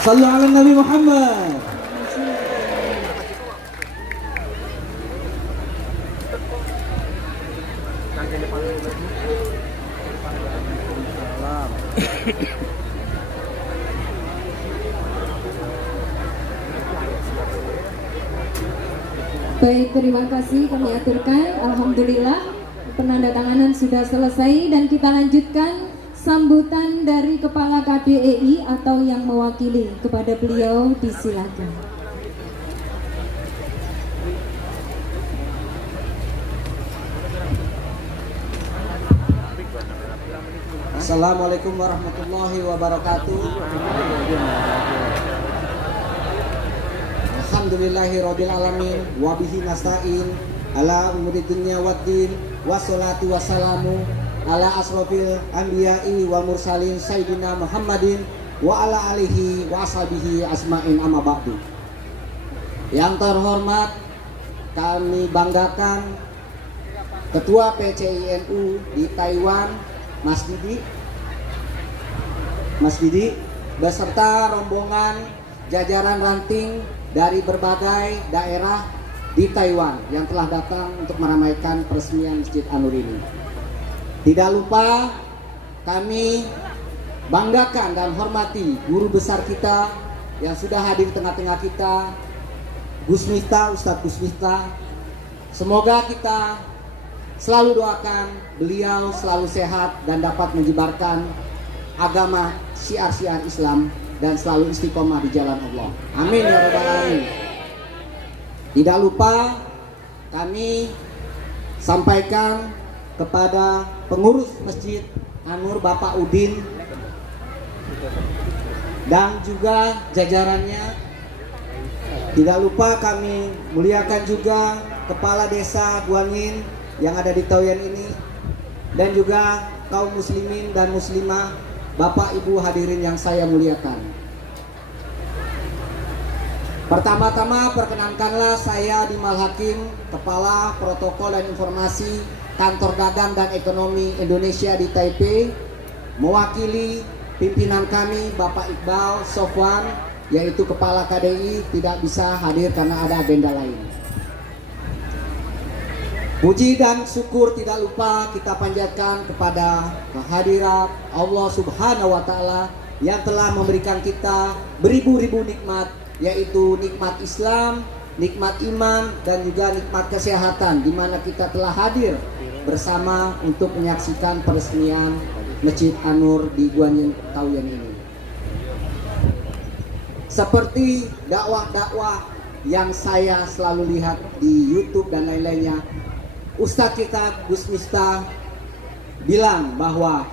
Sallu ala Nabi Muhammad. Baik, terima kasih kami aturkan. Alhamdulillah penandatanganan sudah selesai dan kita lanjutkan sambutan dari Kepala KDEI atau yang mewakili kepada beliau, disilakan. Assalamualaikum warahmatullahi wabarakatuh. Alhamdulillahirabbil alamin wa bihi nasta'in ala umuri dunya waddin wassalatu wassalamu ala asrofil anbiya'i wal mursalin sayyidina Muhammadin wa ala alihi wa ashabihi asma'in amma ba'du. Yang terhormat, kami banggakan Ketua PCINU di Taiwan, Mas Didi beserta rombongan jajaran ranting dari berbagai daerah di Taiwan yang telah datang untuk meramaikan peresmian Masjid An-Nur ini. Tidak lupa kami banggakan dan hormati guru besar kita yang sudah hadir di tengah-tengah kita, Gus Miftah, Ustadz Gus Miftah. Semoga kita selalu doakan beliau selalu sehat dan dapat menyebarkan agama syiar-syiar Islam dan selalu istiqomah di jalan Allah. Amin ya rabbal alamin. Tidak lupa kami sampaikan kepada pengurus Masjid An-Nur Bapak Udin dan juga jajarannya. Tidak lupa kami muliakan juga Kepala Desa Guangin yang ada di Taoyuan ini dan juga kaum muslimin dan muslimah, Bapak Ibu hadirin yang saya muliakan. Pertama-tama perkenankanlah saya Dimal Hakim, Kepala Protokol dan Informasi Kantor Dagang dan Ekonomi Indonesia di Taipei, mewakili pimpinan kami Bapak Iqbal Sofwan, yaitu Kepala KDI, tidak bisa hadir karena ada agenda lain. Puji dan syukur tidak lupa kita panjatkan kepada kehadirat Allah Subhanahu wa Ta'ala yang telah memberikan kita beribu-ribu nikmat, yaitu nikmat Islam, nikmat iman, dan juga nikmat kesehatan, di mana kita telah hadir bersama untuk menyaksikan peresmian Masjid An-Nur di Guanyin Taoyuan ini. Seperti dakwah-dakwah yang saya selalu lihat di YouTube dan lain-lainnya, Ustadz kita Gus Miftah bilang bahwa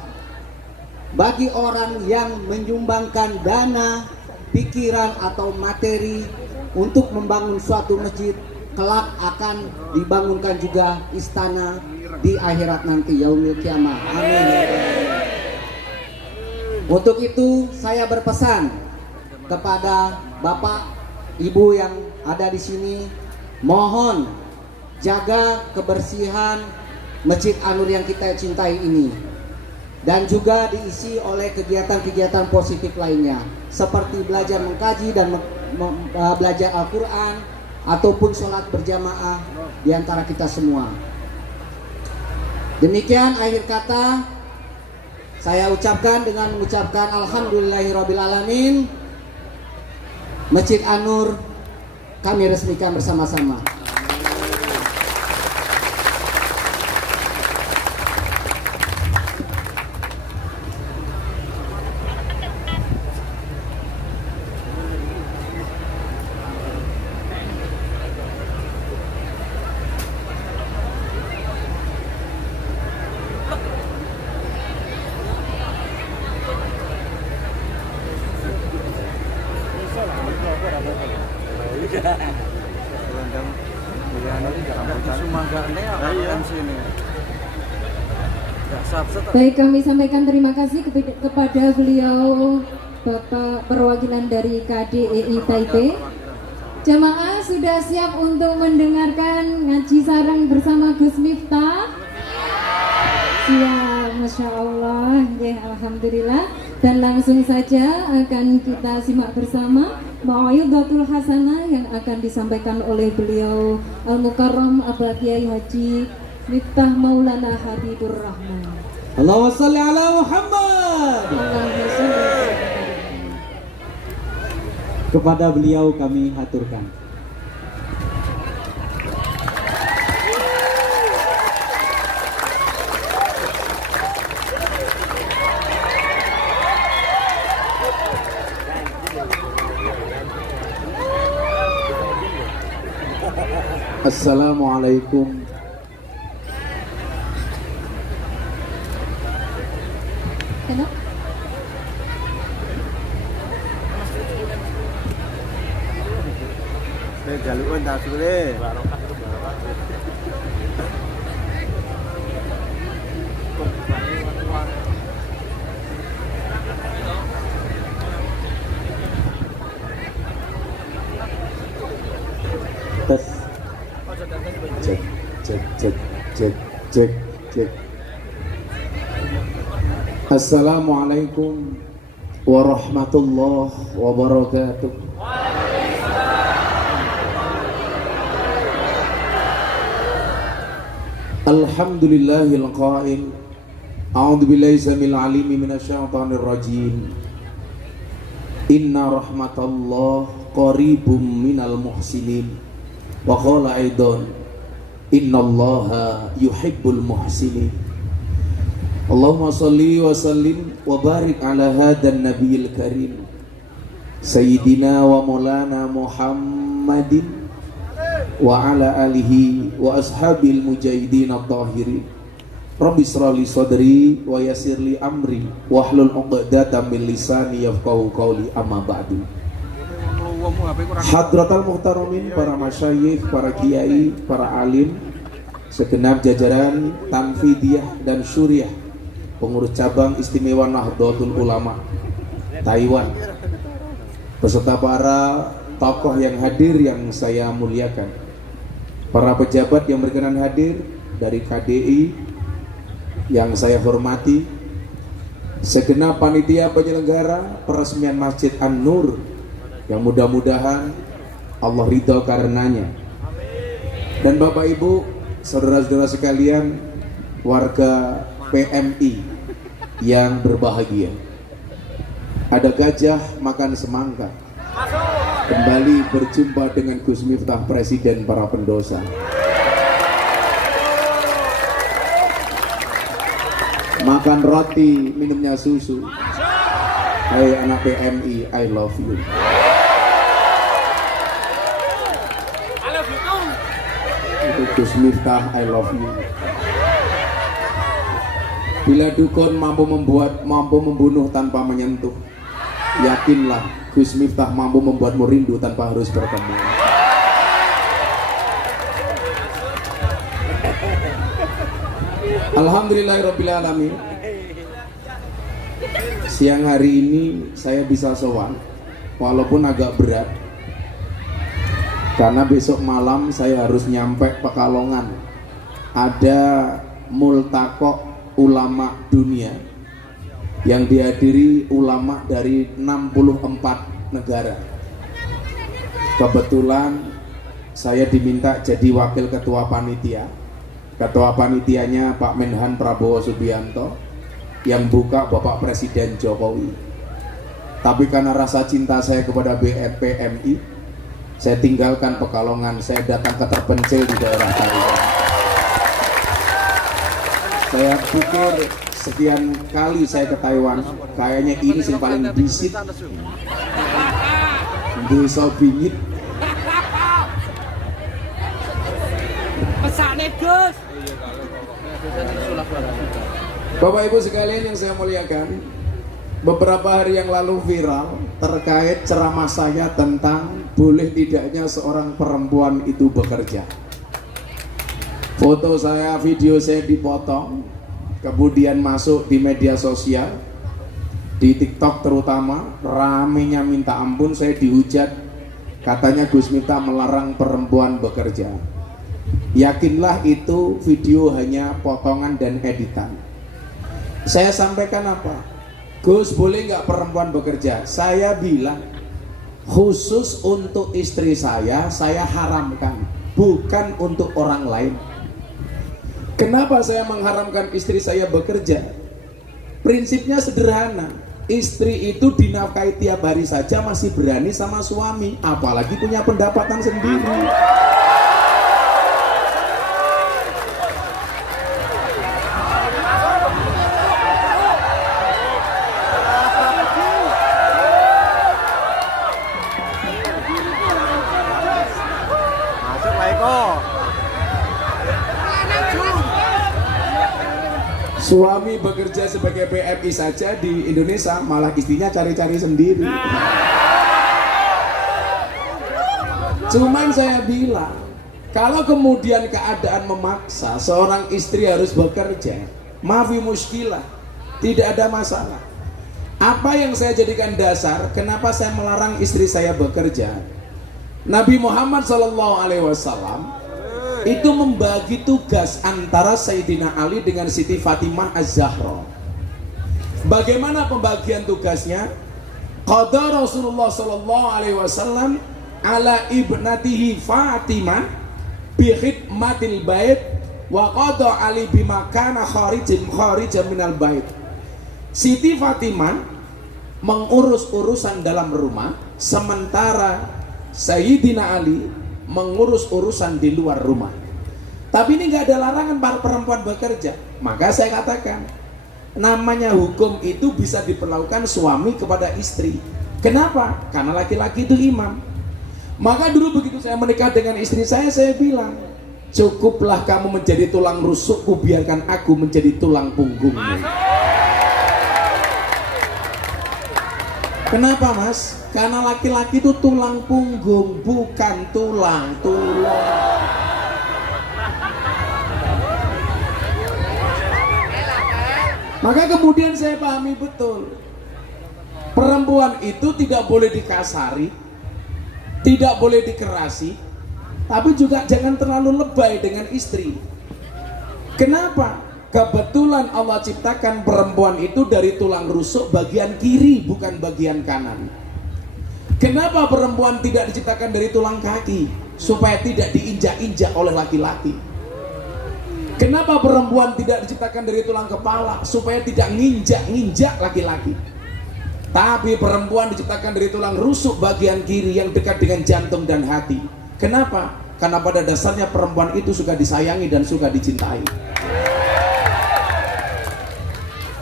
bagi orang yang menyumbangkan dana, pikiran atau materi untuk membangun suatu masjid, kelak akan dibangunkan juga istana di akhirat nanti, yaumil kiamah. Amin. Untuk itu saya berpesan kepada Bapak Ibu yang ada di sini, mohon jaga kebersihan Masjid An-Nur yang kita cintai ini, dan juga diisi oleh kegiatan-kegiatan positif lainnya seperti belajar mengkaji dan belajar Al-Quran ataupun sholat berjamaah di antara kita semua. Demikian akhir kata saya ucapkan dengan mengucapkan Alhamdulillahirabbil alamin. Masjid An-Nur kami resmikan bersama-sama. Baik, kami sampaikan terima kasih kepada beliau, Bapak perwakilan dari KDEI Taipei. Jamaah sudah siap untuk mendengarkan ngaji sareng bersama Gus Miftah? Siap, Masya Allah, ya, Alhamdulillah. Dan langsung saja akan kita simak bersama Mau'izatul Hasanah yang akan disampaikan oleh beliau Al-Mukarram Abah Kiai Haji Miftah Maulana Habibur Rahman. Allahumma shalli ala Muhammad. Allahumma shalli. Kepada beliau kami haturkan. Assalamualaikum. Hello? Jaluan tak sulit. Tes. Cek, cek, cek, cek, cek, cek. Assalamualaikum warahmatullahi wabarakatuh. Alhamdulillahil qail. A'udzu billahi samil alimi minasyaitonir rajim. Inna rahmatallah qaribum minal muhsinin. Wa qala aidan innallaha yuhibbul muhsinin. Allahumma salli wa sallim wa barik ala hadan nabiyil karim Sayyidina wa maulana Muhammadin wa ala alihi wa ashabil mujahidin at-tahirin. Rabbi israli sadri wa yassirli amri wahlul 'uqdatam min lisani yafqahu qawli, amma ba'du. Hadratal muhtaramin, para masyayikh, para kiai, para alim, segenap jajaran Tanfidiyah dan Syuriah, pengurus cabang istimewa Nahdlatul Ulama Taiwan, beserta para tokoh yang hadir yang saya muliakan, para pejabat yang berkenan hadir dari KDI yang saya hormati, segenap panitia penyelenggara peresmian Masjid An-Nur yang mudah-mudahan Allah ridho karenanya, dan Bapak Ibu, saudara-saudara sekalian, warga PMI yang berbahagia. Ada gajah makan semangka. Kembali berjumpa dengan Gus Miftah, Presiden para pendosa. Makan roti, minumnya susu. Hai anak PMI, I love you. Itu Gus Miftah, I love you. Bila dukun mampu membunuh tanpa menyentuh, yakinlah Gus Miftah mampu membuatmu rindu tanpa harus bertemu. Alhamdulillahirabbil alamin. Siang hari ini saya bisa sowan, walaupun agak berat, karena besok malam saya harus nyampe Pekalongan. Ada multaqo ulama dunia yang dihadiri ulama dari 64 negara. Kebetulan saya diminta jadi wakil ketua panitia. Ketua panitianya Pak Menhan Prabowo Subianto, yang buka Bapak Presiden Jokowi. Tapi karena rasa cinta saya kepada PMI, saya tinggalkan Pekalongan, saya datang ke terpencil di daerah Taiwan. Saya pikir sekian kali saya ke Taiwan, kayaknya ini yang paling bisit. Desa bingit. Pesane Gus. Bapak Ibu sekalian yang saya muliakan, beberapa hari yang lalu viral terkait ceramah saya tentang boleh tidaknya seorang perempuan itu bekerja. Foto saya, video saya dipotong, kemudian masuk di media sosial, di TikTok terutama, ramenya minta ampun. Saya dihujat, katanya Gus Miftah melarang perempuan bekerja. Yakinlah itu video hanya potongan dan editan. Saya sampaikan apa? Gus, boleh nggak perempuan bekerja? Saya bilang, khusus untuk istri saya haramkan, bukan untuk orang lain. Kenapa saya mengharamkan istri saya bekerja? Prinsipnya sederhana, istri itu dinafkahi tiap hari saja masih berani sama suami, apalagi punya pendapatan sendiri. Masuk Pak Eko. Suami bekerja sebagai PMI saja di Indonesia, malah istrinya cari-cari sendiri. Cuman saya bilang, kalau kemudian keadaan memaksa seorang istri harus bekerja, maafi muskilah, tidak ada masalah. Apa yang saya jadikan dasar kenapa saya melarang istri saya bekerja? Nabi Muhammad SAW itu membagi tugas antara Sayyidina Ali dengan Siti Fatimah Az-Zahra. Bagaimana pembagian tugasnya? Qada Rasulullah SAW ala ibnatihi Fatimah bi khidmatil bait wa qada Ali bima kana kharijan minal bait. Siti Fatimah mengurus urusan dalam rumah, sementara Sayyidina Ali mengurus urusan di luar rumah. Tapi ini nggak ada larangan para perempuan bekerja. Maka saya katakan, namanya hukum itu bisa diperlakukan suami kepada istri. Kenapa? Karena laki-laki itu imam. Maka dulu begitu saya menikah dengan istri saya bilang, cukuplah kamu menjadi tulang rusukku, biarkan aku menjadi tulang punggungmu. Kenapa mas? Karena laki-laki itu tulang punggung, bukan tulang tulung. Maka kemudian saya pahami betul, perempuan itu tidak boleh dikasari, tidak boleh dikerasi, tapi juga jangan terlalu lebay dengan istri. Kenapa? Kebetulan Allah ciptakan perempuan itu dari tulang rusuk bagian kiri, bukan bagian kanan. Kenapa perempuan tidak diciptakan dari tulang kaki? Supaya tidak diinjak-injak oleh laki-laki. Kenapa perempuan tidak diciptakan dari tulang kepala? Supaya tidak nginjak-nginjak laki-laki. Tapi perempuan diciptakan dari tulang rusuk bagian kiri yang dekat dengan jantung dan hati. Kenapa? Karena pada dasarnya perempuan itu suka disayangi dan suka dicintai.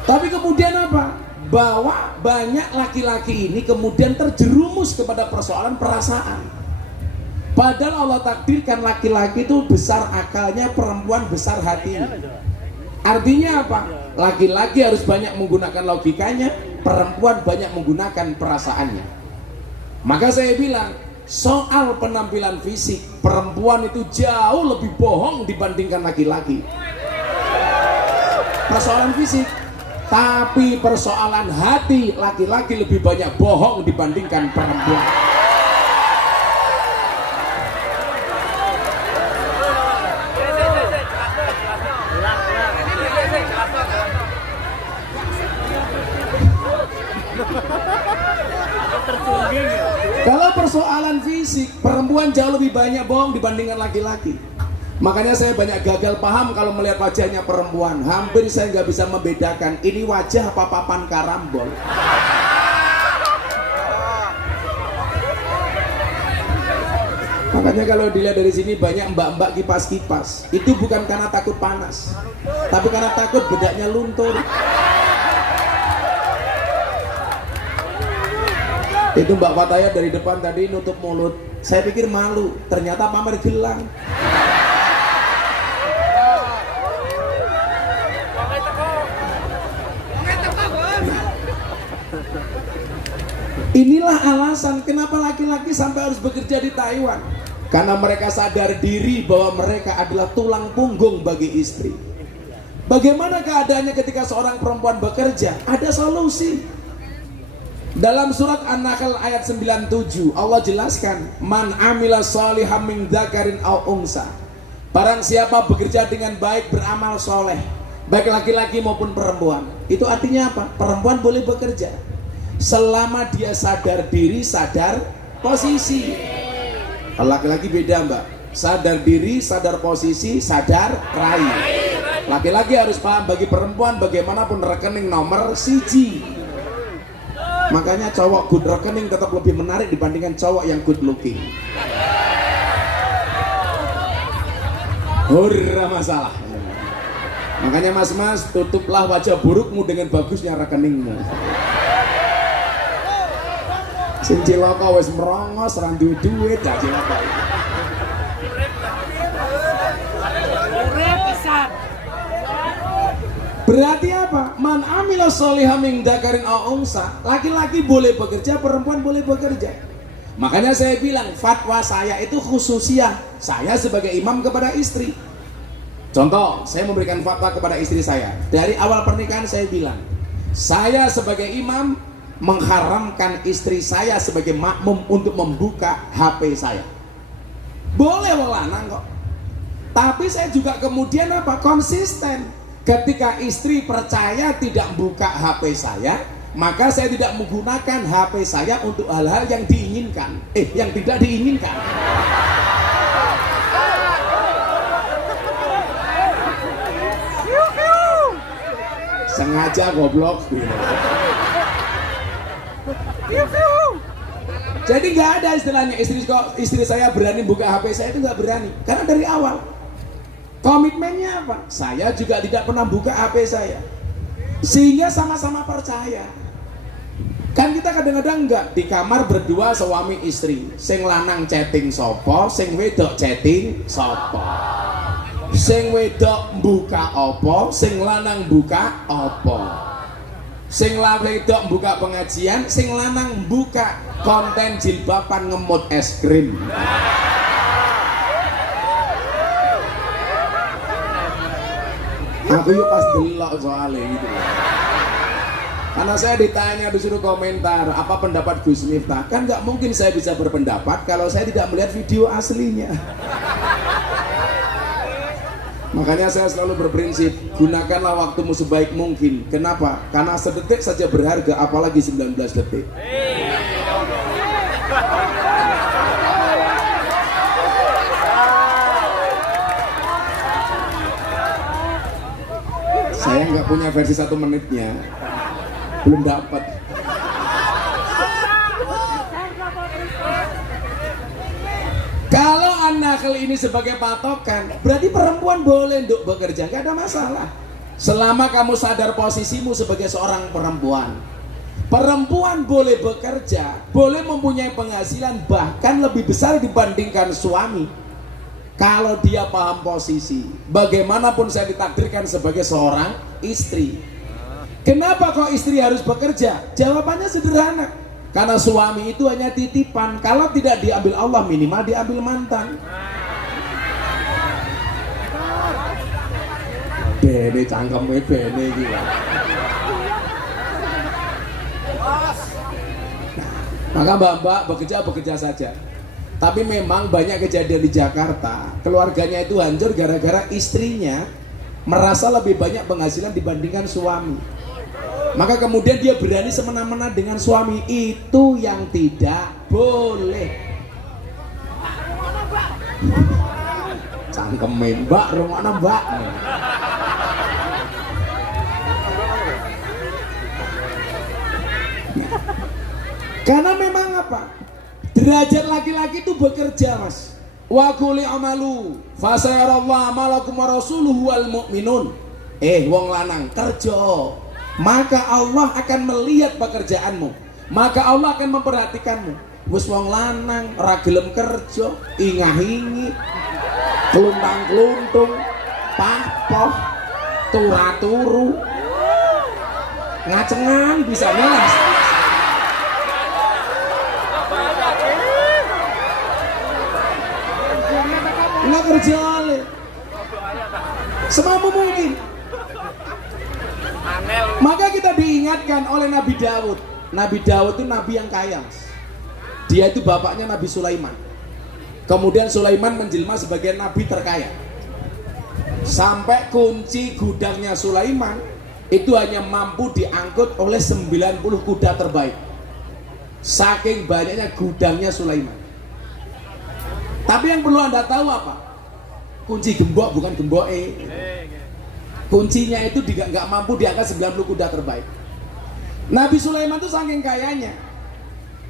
Tapi kemudian apa? Bahwa banyak laki-laki ini kemudian terjerumus kepada persoalan perasaan. Padahal Allah takdirkan laki-laki itu besar akalnya, perempuan besar hatinya. Artinya apa? Laki-laki harus banyak menggunakan logikanya, perempuan banyak menggunakan perasaannya. Maka saya bilang, soal penampilan fisik, perempuan itu jauh lebih bohong dibandingkan laki-laki. Persoalan fisik. Tapi persoalan hati, laki-laki lebih banyak bohong dibandingkan perempuan. Kalau persoalan fisik, perempuan jauh lebih banyak bohong dibandingkan laki-laki. Makanya saya banyak gagal paham kalau melihat wajahnya perempuan. Hampir saya nggak bisa membedakan ini wajah apa papan karambol. Makanya kalau dilihat dari sini banyak mbak-mbak kipas-kipas. Itu bukan karena takut panas, tapi karena takut bedaknya luntur. Itu Mbak Fataya dari depan tadi nutup mulut. Saya pikir malu, ternyata pamer gelang. Inilah alasan kenapa laki-laki sampai harus bekerja di Taiwan. Karena mereka sadar diri bahwa mereka adalah tulang punggung bagi istri. Bagaimana keadaannya ketika seorang perempuan bekerja? Ada solusi. Dalam surat An-Nahl ayat 97 Allah jelaskan, man amila shalihan min dzakarin aw unsa. Barang siapa bekerja dengan baik, beramal soleh, baik laki-laki maupun perempuan. Itu artinya apa? Perempuan boleh bekerja selama dia sadar diri, sadar posisi. Kalau laki-laki beda mbak, sadar diri, sadar posisi, sadar rai. Laki-laki harus paham, bagi perempuan bagaimanapun rekening nomor siji. Makanya cowok good rekening tetap lebih menarik dibandingkan cowok yang good looking. Hurra masalah. Makanya mas-mas, tutuplah wajah burukmu dengan bagusnya rekeningmu. Sing cilaka wis merongos ra duwe duit dak cilaka. Berarti apa? Man amila sholihan min dzakarin aw unsa. Laki-laki boleh bekerja, perempuan boleh bekerja. Makanya saya bilang fatwa saya itu khususiah saya sebagai imam kepada istri. Contoh, saya memberikan fatwa kepada istri saya. Dari awal pernikahan saya bilang, saya sebagai imam mengharamkan istri saya sebagai makmum untuk membuka HP saya. Boleh wong lanang kok. Tapi saya juga kemudian apa? Konsisten. Ketika istri percaya tidak buka HP saya, maka saya tidak menggunakan HP saya untuk hal-hal yang diinginkan, yang tidak diinginkan. Sengaja goblok. Jadi nggak ada istilahnya istri saya berani buka HP saya, itu nggak berani. Karena dari awal komitmennya apa? Saya juga tidak pernah buka HP saya. Sehingga sama-sama percaya. Kan kita kadang-kadang enggak di kamar berdua suami istri. Sing lanang chatting sopo, sing wedok chatting sopo. Sing wedok buka opo, sing lanang buka opo. Sing wedok buka pengajian, sing lanang buka konten jilbaban ngemut es krim. Aku yuk pas delok soalnya gitu. Karena saya ditanya, disuruh komentar apa pendapat Gus Miftah. Kan nggak mungkin saya bisa berpendapat kalau saya tidak melihat video aslinya. Makanya saya selalu berprinsip, gunakanlah waktumu sebaik mungkin. Kenapa? Karena sedetik saja berharga, apalagi 19 detik. Saya nggak punya versi 1 menitnya, belum dapat. Kalau an-nakhl ini sebagai patokan, berarti perempuan boleh untuk bekerja, nggak ada masalah. Selama kamu sadar posisimu sebagai seorang perempuan. Perempuan boleh bekerja, boleh mempunyai penghasilan bahkan lebih besar dibandingkan suami. Kalau dia paham posisi, bagaimanapun saya ditakdirkan sebagai seorang istri. Kenapa kok istri harus bekerja? Jawabannya sederhana. Karena suami itu hanya titipan. Kalau tidak diambil Allah, minimal diambil mantan. Bene cangkemnya bene gila. Maka mbak-mbak bekerja saja. Tapi memang banyak kejadian di Jakarta, keluarganya itu hancur gara-gara istrinya merasa lebih banyak penghasilan dibandingkan suami. Maka kemudian dia berani semena-mena dengan suami. Itu yang tidak boleh. Cangkemin mbak, rungokna mbak. Karena memang apa? Derajat laki-laki itu bekerja, mas. Wa quli amalu fasayarallahu amalakum wa rasuluhu wal mu'minun. Wong lanang kerja, maka Allah akan melihat pekerjaanmu, maka Allah akan memperhatikanmu. Wis wong lanang ora gelem kerja, ingah-ingi, kluntang-kluntung, papoh, turu-turu, ngacengan bisa nyelas. Nggak kerja oleh semampu mungkin. Maka kita diingatkan oleh Nabi Daud. Nabi Daud itu nabi yang kaya, mas. Dia itu bapaknya Nabi Sulaiman. Kemudian Sulaiman menjelma sebagai nabi terkaya. Sampai kunci gudangnya Sulaiman itu hanya mampu diangkut oleh 90 kuda terbaik. Saking banyaknya gudangnya Sulaiman. Tapi yang perlu Anda tahu apa? Kunci gembok bukan gemboke. Kuncinya itu nggak mampu diangkat 90 kuda terbaik. Nabi Sulaiman itu saking kayanya,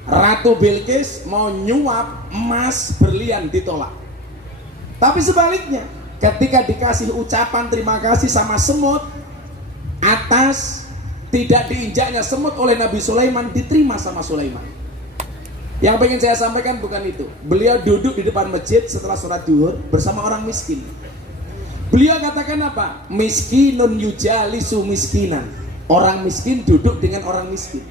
Ratu Bilqis mau nyuap emas berlian ditolak. Tapi sebaliknya, ketika dikasih ucapan terima kasih sama semut, atas tidak diinjaknya semut oleh Nabi Sulaiman diterima sama Sulaiman. Yang pengen saya sampaikan bukan itu. Beliau duduk di depan masjid setelah sholat duhur bersama orang miskin. Beliau katakan apa? Miskinun yujalisu miskinan. Orang miskin duduk dengan orang miskin.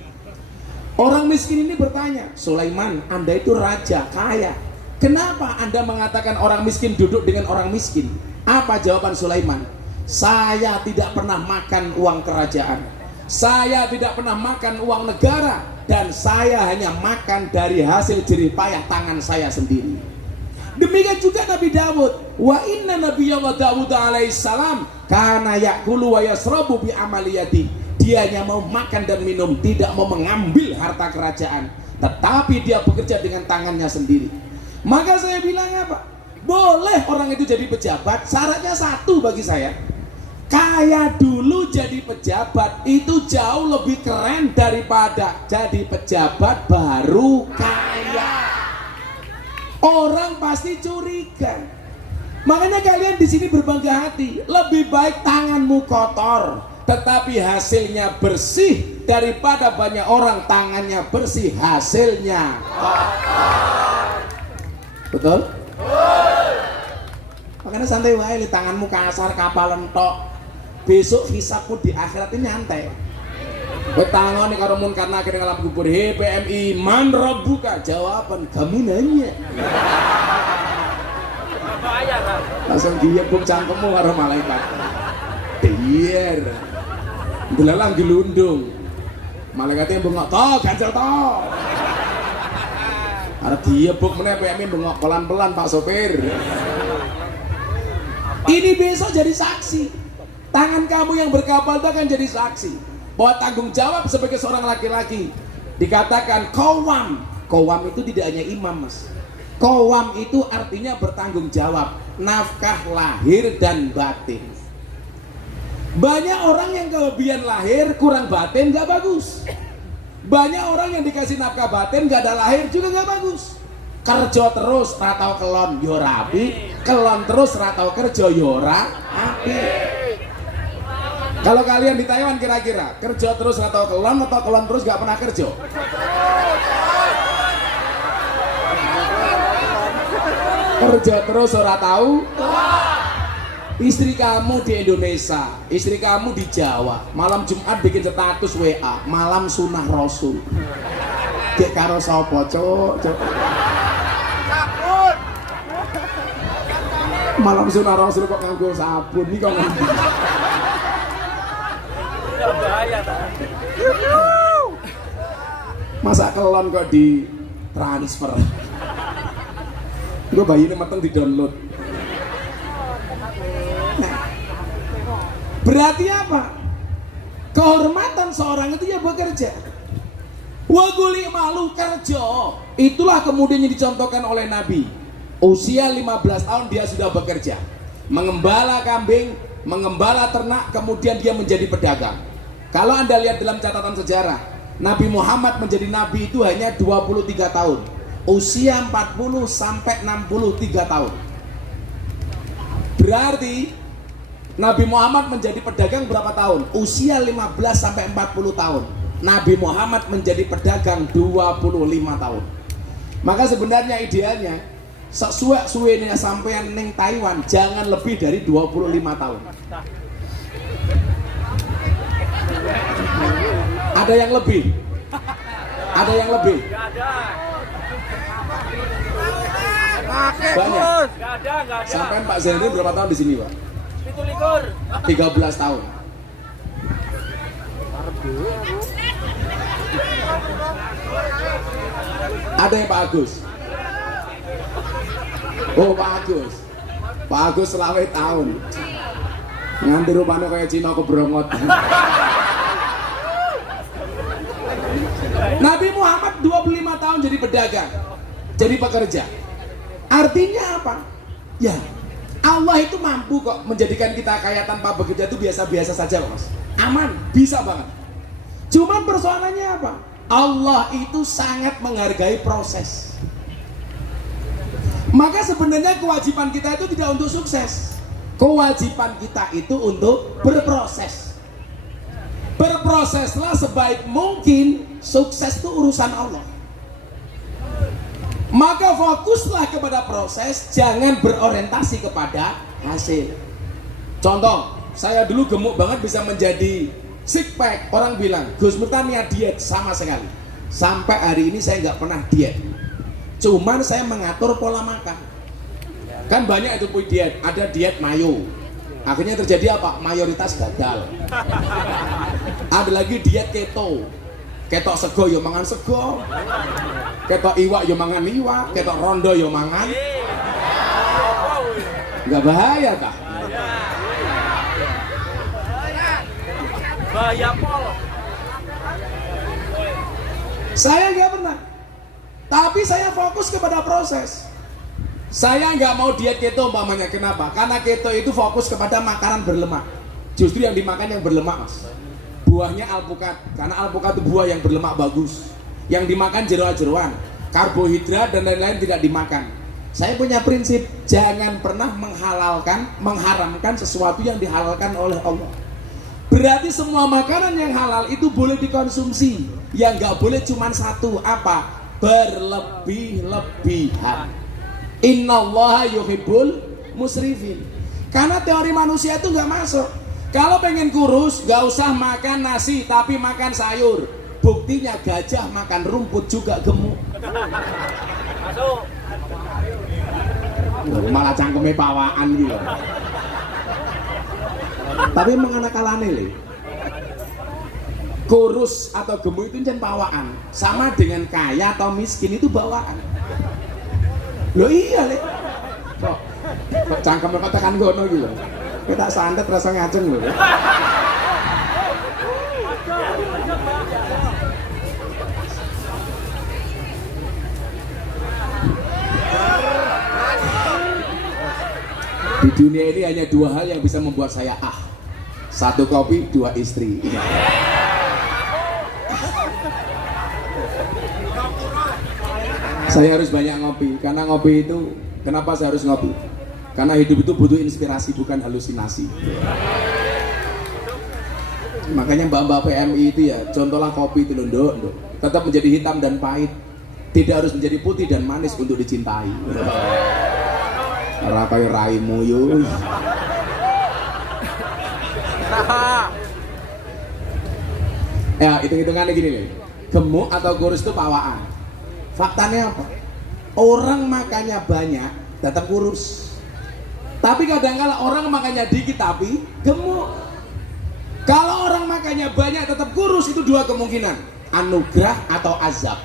Orang miskin ini bertanya, Sulaiman, Anda itu raja, kaya. Kenapa Anda mengatakan orang miskin duduk dengan orang miskin? Apa jawaban Sulaiman? Saya tidak pernah makan uang kerajaan. Saya tidak pernah makan uang negara. Dan saya hanya makan dari hasil jerih payah tangan saya sendiri. Demikian juga Nabi Dawud. Wa inna nabiyya Dawud alaihissalam kana ya'kulu wa yasrabu bi amaliyati. Dia hanya mau makan dan minum, tidak mau mengambil harta kerajaan. Tetapi dia bekerja dengan tangannya sendiri. Maka saya bilang apa? Boleh orang itu jadi pejabat, syaratnya satu bagi saya. Kaya dulu jadi pejabat itu jauh lebih keren daripada jadi pejabat baru kaya. Orang pasti curiga. Makanya kalian di sini berbangga hati. Lebih baik tanganmu kotor, tetapi hasilnya bersih, daripada banyak orang tangannya bersih, hasilnya kotor. Betul? Makanya santai wae, tanganmu kasar kapalan tok. Besok hisabmu di akhirat ini nyantai. Tangan nih karo mun karena akhirnya ngalam kubur. He PMI, man rabbuka? Jawaban kamu nanya. Langsung dia bung cangkemmu karo malaikat. Biar delalang gelundung. Malaikatnya bengok toh, ganjel toh. Ada dia buk meneh PMI bengok pelan-pelan Pak Sopir. Ini besok jadi saksi. Tangan kamu yang berkapal itu akan jadi saksi bahwa tanggung jawab sebagai seorang laki-laki. Dikatakan qawwam. Qawwam itu tidak hanya imam, Mas. Qawwam itu artinya bertanggung jawab, nafkah lahir dan batin. Banyak orang yang kelebihan lahir kurang batin gak bagus. Banyak orang yang dikasih nafkah batin gak ada lahir juga gak bagus. Kerja terus ratau kelon yo rapi, kelon terus ratau kerja yo rapi. Kalau kalian di Taiwan kira-kira kerja terus atau kelon terus gak pernah kerja? Kerja terus ora tahu. Istri kamu di Indonesia, istri kamu di Jawa, malam Jumat bikin status WA, malam sunah Rasul. Dek karo sapa, Cuk? Malam sunah Rasul kok nganggo sabun iki kok nganggo. Masa kelon kok di transfer? Gue bayi ini mateng di download. Nah, berarti apa? Kehormatan seorang itu ya bekerja. Waguli malu kerja. Itulah kemudian yang dicontohkan oleh Nabi. Usia 15 tahun dia sudah bekerja, mengembala kambing, mengembala ternak, kemudian dia menjadi pedagang. Kalau Anda lihat dalam catatan sejarah, Nabi Muhammad menjadi nabi itu hanya 23 tahun. Usia 40 sampai 63 tahun. Berarti Nabi Muhammad menjadi pedagang berapa tahun? Usia 15 sampai 40 tahun. Nabi Muhammad menjadi pedagang 25 tahun. Maka sebenarnya idealnya sesuai sampean ning Taiwan jangan lebih dari 25 tahun. Ada yang lebih? Ada yang lebih? Banyak. Sampai Pak Zainul berapa tahun di sini, Pak? 13 tahun. Ada yang Pak Agus? Oh, Pak Agus. Pak Agus selawe tahun. Nganti rupanya kayak Cina kebrongot. Nabi Muhammad 25 tahun jadi pedagang, jadi pekerja. Artinya apa? Ya, Allah itu mampu kok menjadikan kita kaya tanpa bekerja itu biasa-biasa saja, Mas. Aman, bisa banget. Cuman persoalannya apa? Allah itu sangat menghargai proses. Maka sebenarnya kewajiban kita itu tidak untuk sukses. Kewajiban kita itu untuk berproses. Berproseslah sebaik mungkin, sukses itu urusan Allah. Maka fokuslah kepada proses, jangan berorientasi kepada hasil. Contoh, saya dulu gemuk banget bisa menjadi six pack. Orang bilang, Gus Miftah niat diet, sama sekali. Sampai hari ini saya nggak pernah diet. Cuman saya mengatur pola makan. Kan banyak itu diet, ada diet mayo. Akhirnya terjadi apa? Mayoritas gagal. Ada lagi diet keto. Ketok sego yo mangan sego. Ketok iwak yo mangan iwak, ketok rondo yo mangan. Enggak bahaya kah? Bahaya pol. Saya nggak pernah. Tapi saya fokus kepada proses. Saya nggak mau diet keto umpamanya. Kenapa? Karena keto itu fokus kepada makanan berlemak. Justru yang dimakan yang berlemak, Mas. Buahnya alpukat, karena alpukat itu buah yang berlemak bagus. Yang dimakan jeroan-jeroan, karbohidrat dan lain-lain tidak dimakan. Saya punya prinsip, jangan pernah mengharamkan sesuatu yang dihalalkan oleh Allah. Berarti semua makanan yang halal itu boleh dikonsumsi. Yang nggak boleh cuma satu, apa? Berlebih-lebihan. Innallaha yuhibbul musrifin. Karena teori manusia itu nggak masuk. Kalau pengen kurus, gak usah makan nasi, tapi makan sayur. Buktinya gajah makan rumput juga gemuk. Masuk. Malah cangkeme pawaan gitu. Tapi mengenai kalane le. Kurus atau gemuk itu jen pawaan. Sama dengan kaya atau miskin itu bawaan. Loh iya le. Kok cangkeme kok tekan gono gitu. Kita santet rasa ngaceng loh. Di dunia ini hanya dua hal yang bisa membuat saya satu kopi, dua istri. Saya harus banyak ngopi, karena ngopi itu, kenapa saya harus ngopi? Karena hidup itu butuh inspirasi, bukan halusinasi. Makanya mbak-mbak PMI itu ya, contohlah kopi itu loh, tetap menjadi hitam dan pahit. Tidak harus menjadi putih dan manis untuk dicintai. Rakai raimu yuk. Ya, hitung-hitungannya gini nih. Gemuk atau kurus itu pawaan. Faktanya apa? Orang makannya banyak, tetap kurus. Tapi kadang-kala orang makannya dikit tapi gemuk. Kalau orang makannya banyak tetap kurus, itu dua kemungkinan, anugerah atau azab.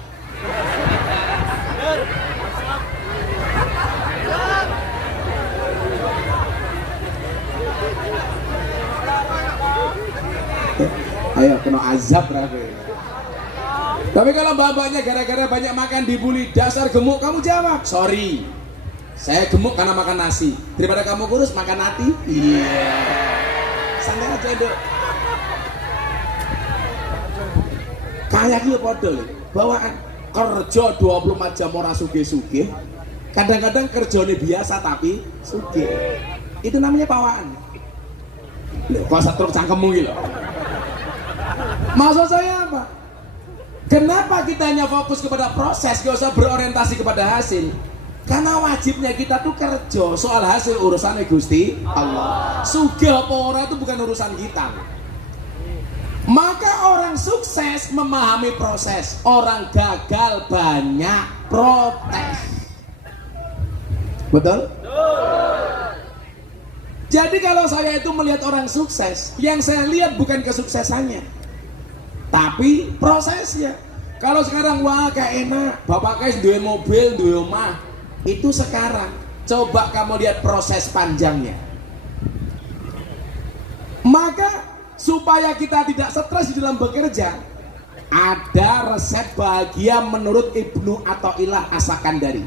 Ayo kena azab berarti. Tapi kalau bapaknya gara-gara banyak makan dibully, dasar gemuk, kamu jawab, sorry, saya gemuk karena makan nasi. Daripada kamu kurus makan hati. Iya. Santai aja deh. Kayak gitu podol. Bawaan kerja 24 jam ora sugih-sugih. Kadang-kadang kerjanya biasa tapi sugih. Itu namanya pawaan. Kok satruk cangkemmu gitu. Maksud saya apa? Kenapa kita hanya fokus kepada proses, gak usah berorientasi kepada hasil? Karena wajibnya kita tuh kerja, soal hasil urusannya Gusti Allah. Sugih apa ora itu bukan urusan kita. Maka orang sukses memahami proses, orang gagal banyak protes. Betul? Jadi kalau saya itu melihat orang sukses, yang saya lihat bukan kesuksesannya, tapi prosesnya. Kalau sekarang wah kayak enak, bapak guys duwe mobil, duwe omah, itu sekarang. Coba kamu lihat proses panjangnya. Maka supaya kita tidak stres di dalam bekerja, ada resep bahagia menurut Ibnu Athaillah As-Sakandari,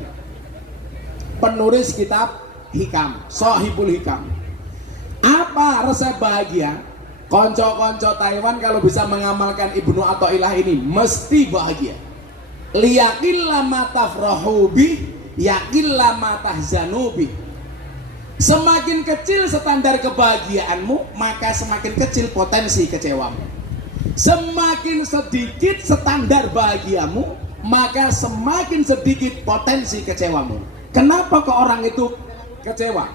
penulis kitab Hikam, Shahibul Hikam. Apa resep bahagia? Konco-konco Taiwan kalau bisa mengamalkan Ibnu Athaillah ini mesti bahagia. Liyaqilla ma tafrahu bih, yaqilla ma tahzanu bih. Semakin kecil standar kebahagiaanmu, maka semakin kecil potensi kecewamu. Semakin sedikit standar bahagiamu, maka semakin sedikit potensi kecewamu. Kenapa kok orang itu kecewa?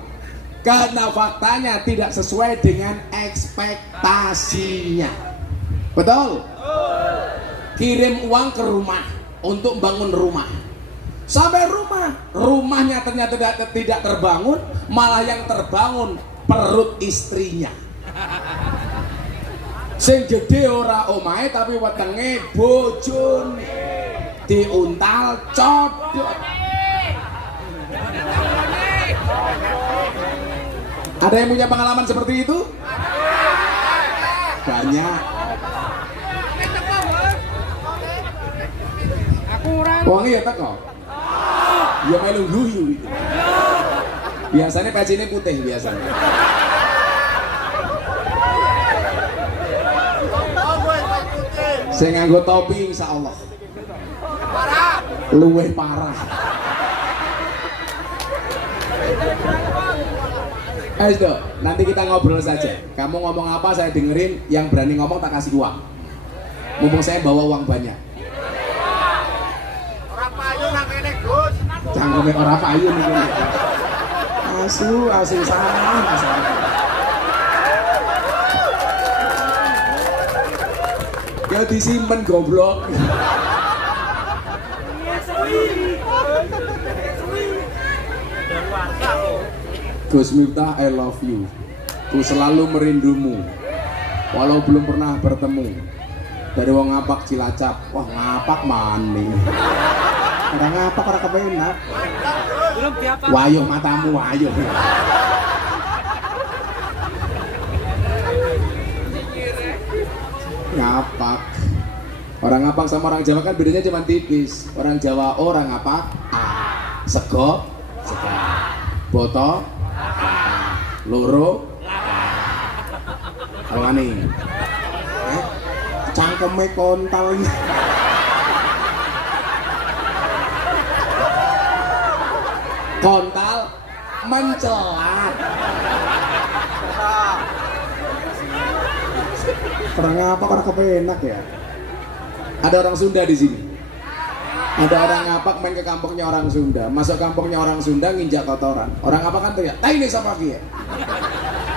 Karena faktanya tidak sesuai dengan ekspektasinya. Betul? Kirim uang ke rumah untuk bangun rumah. Sampai rumahnya ternyata tidak terbangun, malah yang terbangun perut istrinya. Sing gede ora omahe tapi wetenge bojone diuntal codot. Ada yang punya pengalaman seperti itu? Banyak. Uangnya ya teko. Ya melu guyu gitu. Biasanya peci ini putih biasanya. Saya nganggo topi insya Allah. Luweh parah. Ayo, nanti kita ngobrol saja. Kamu ngomong apa saya dengerin, yang berani ngomong tak kasih uang. Mumpung saya bawa uang banyak. Cangkeme ora payu niku. Asu salah. Ya disimpen goblok. Gus Miftah, I love you. Ku selalu merindumu. Walau belum pernah bertemu. Dari wong ngapak Cilacap. Wah, ngapak maning. Orang ngapak ora kepenak. Wayuh matamu wayuh. Ngapak. Orang ngapak sama orang Jawa kan bedanya cuma tipis. Orang Jawa orang ngapak sego, boto, loro, alani. Cangkeme kontal. Kontal mencelat. Orang apa orang kepenak ya? Ada orang Sunda di sini. Ada orang ngapak main ke kampungnya orang Sunda, masuk kampungnya orang Sunda nginjak kotoran. Orang apa kan teriak, "Tai ini sama kia."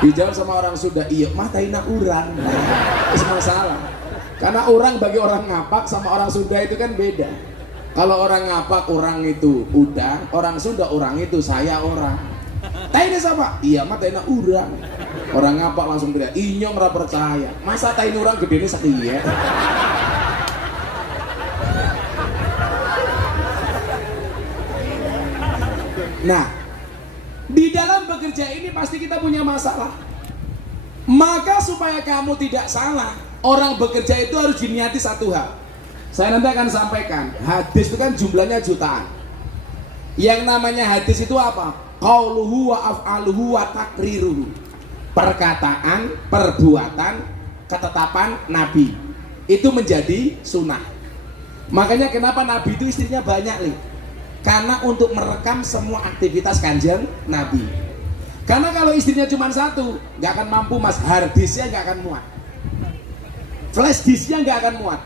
Dijawab sama orang Sunda, "Iya, mah tai nak urang." Itu masalah. Karena orang bagi orang ngapak sama orang Sunda itu kan beda. Kalau orang ngapak orang itu udang, orang Sunda orang itu saya orang. Tai ini sama? Iya, mah tai nak urang. Orang ngapak langsung teriak, "Inyong ora percaya. Masa tai ini urang gedene sakiye?" Nah, di dalam bekerja ini pasti kita punya masalah. Maka supaya kamu tidak salah, orang bekerja itu harus diniati satu hal. Saya nanti akan sampaikan, hadis itu kan jumlahnya jutaan. Yang namanya hadis itu apa? Qauluhu wa af'aluhu wa takriruhu. Perkataan, perbuatan, ketetapan Nabi. Itu menjadi sunnah. Makanya kenapa Nabi itu istrinya banyak nih? Karena untuk merekam semua aktivitas kanjeng Nabi. Karena kalau istrinya cuma satu, nggak akan mampu mas, hard disknya nggak akan muat, flash disknya nggak akan muat.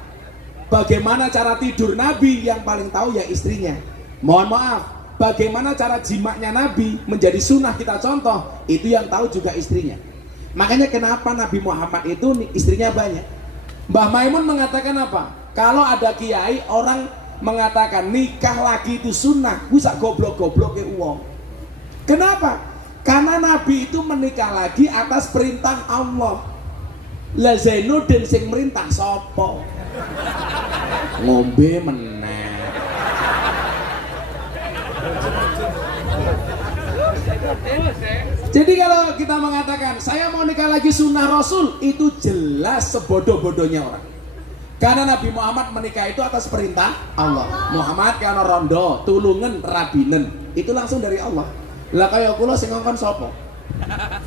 Bagaimana cara tidur Nabi yang paling tahu ya istrinya. Mohon maaf, bagaimana cara jimaknya Nabi menjadi sunnah kita contoh, itu yang tahu juga istrinya. Makanya kenapa Nabi Muhammad itu istrinya banyak. Mbah Maimun mengatakan apa? Kalau ada kiai orang mengatakan nikah lagi itu sunnah, bisa goblok-goblok ke uang. Kenapa? Karena Nabi itu menikah lagi atas perintah Allah. Lah Zainuddin sing merintah sopo? Ngombe meneh. Jadi kalau kita mengatakan saya mau nikah lagi sunnah Rasul, itu jelas sebodoh-bodohnya orang. Karena Nabi Muhammad menikah itu atas perintah Allah. Muhammad kana rondo, tulungen, rabinen. Itu langsung dari Allah. Lah kaya kula sing ngongkon sapa?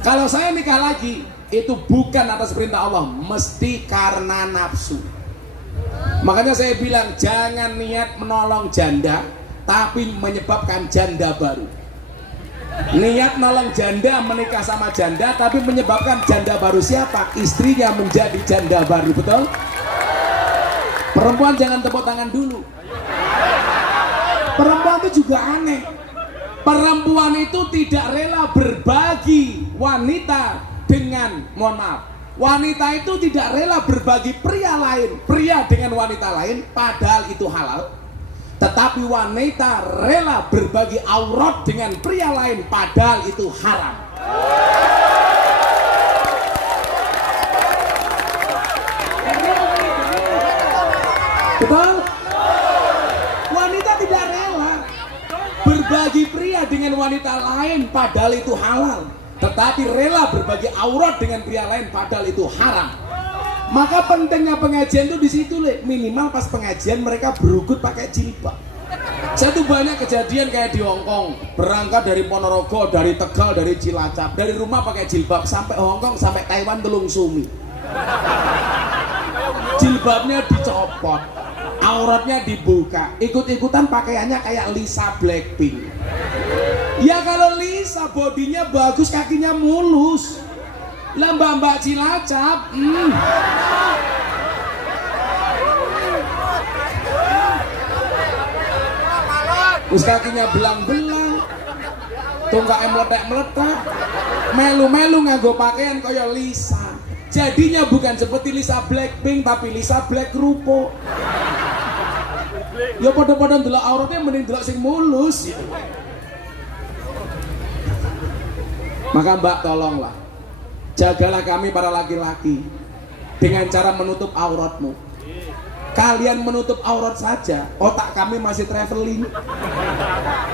Kalau saya nikah lagi, itu bukan atas perintah Allah, mesti karena nafsu. Makanya saya bilang jangan niat menolong janda, tapi menyebabkan janda baru. Niat nolong janda, menikah sama janda, tapi menyebabkan janda baru siapa? Istrinya menjadi janda baru, betul? Perempuan jangan tepuk tangan dulu. Perempuan itu juga aneh. Perempuan itu tidak rela berbagi wanita dengan, mohon maaf, wanita itu tidak rela berbagi pria lain, pria dengan wanita lain, padahal itu halal. Tetapi wanita rela berbagi aurat dengan pria lain, padahal itu haram. Betul? Wanita tidak rela berbagi pria dengan wanita lain, padahal itu halal. Tetapi rela berbagi aurat dengan pria lain, padahal itu haram. Maka pentingnya pengajian itu di situ, minimal pas pengajian mereka berukut pakai jilbab. Saya tuh banyak kejadian kayak di Hongkong, berangkat dari Ponorogo, dari Tegal, dari Cilacap, dari rumah pakai jilbab sampai Hongkong, sampai Taiwan telung sumi. Jilbabnya dicopot, auratnya dibuka, ikut-ikutan pakaiannya kayak Lisa Blackpink. Ya kalau Lisa bodinya bagus, kakinya mulus. Lah mbak-mbak Cilacap, terus kakinya belang-belang, tungkaknya meletak-meletak, melu-melu nganggo pakaian kaya Lisa. Jadinya bukan seperti Lisa Blackpink, tapi Lisa Black Rupo. Ya pada-pada ndelok auratnya mending ndelok sing mulus. Maka mbak tolonglah, jagalah kami para laki-laki dengan cara menutup auratmu. Kalian menutup aurat saja, otak kami masih traveling.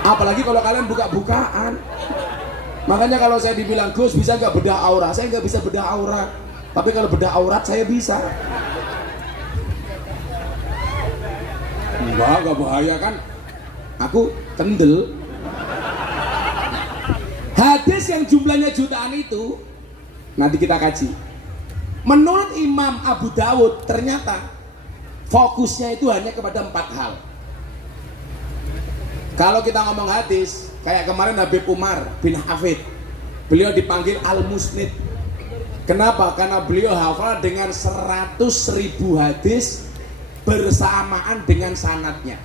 Apalagi kalau kalian buka-bukaan. Makanya kalau saya dibilang, Gus bisa nggak bedah aurat? Saya nggak bisa bedah aurat. Tapi kalau bedah aurat saya bisa. Enggak bahaya kan? Aku kendel. Hadis yang jumlahnya jutaan itu nanti kita kaji. Menurut Imam Abu Dawud ternyata fokusnya itu hanya kepada 4 hal. Kalau kita ngomong hadis, kayak kemarin Habib Umar bin Hafid, beliau dipanggil Al-Musnid. Kenapa? Karena beliau hafal dengan 100.000 hadis bersamaan dengan sanadnya.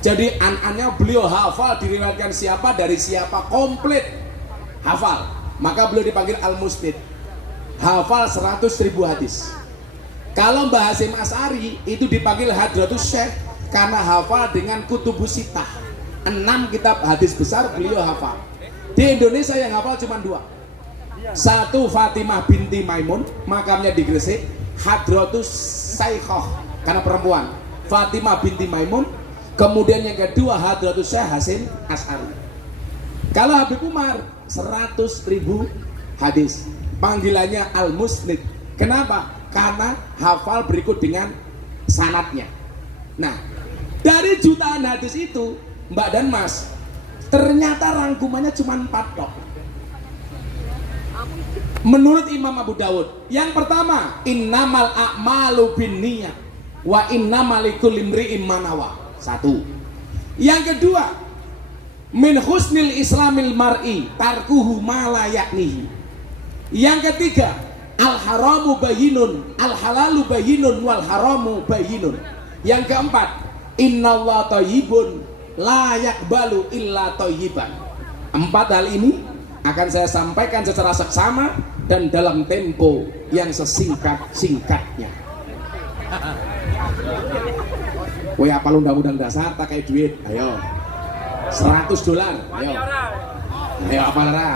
Jadi an-annya beliau hafal, diriwayatkan siapa dari siapa, komplit hafal. Maka beliau dipanggil Al-Musnid, hafal 100.000 hadis. Kalau Mbah Hasyim Asy'ari itu dipanggil Hadratus Syekh karena hafal dengan Kutubus Sittah, 6 kitab hadis besar beliau hafal. Di Indonesia yang hafal cuma 2. Satu Fatimah binti Maimun, makamnya di Gresik, Hadratus Saikhah karena perempuan, Fatimah binti Maimun. Kemudian yang kedua Hadratus Syekh Hasyim Asy'ari. Kalau Habib Umar 100.000 hadis, panggilannya Al-Musnid. Kenapa? Karena hafal berikut dengan sanadnya. Nah, dari jutaan hadis itu, Mbak dan Mas, ternyata rangkumannya cuma 4 tok. Menurut Imam Abu Dawud, yang pertama, innamal a'malu binniyat wa innamal likulli imri'in ma nawa. 1. Yang kedua, min husnil islamil mar'i tarkuhu ma la yaknihi. Yang ketiga, al haramu bayyinun, al halalu bayyinun wal haramu bayyinun. Yang keempat, innallaha thayyibun la yaqbalu illa thayyiban. 4 hal ini akan saya sampaikan secara seksama dan dalam tempo yang sesingkat-singkatnya. Woi, apa undang-undang dasar tak kayak duit? Ayo. $100. Ayo. Ayo apa lara?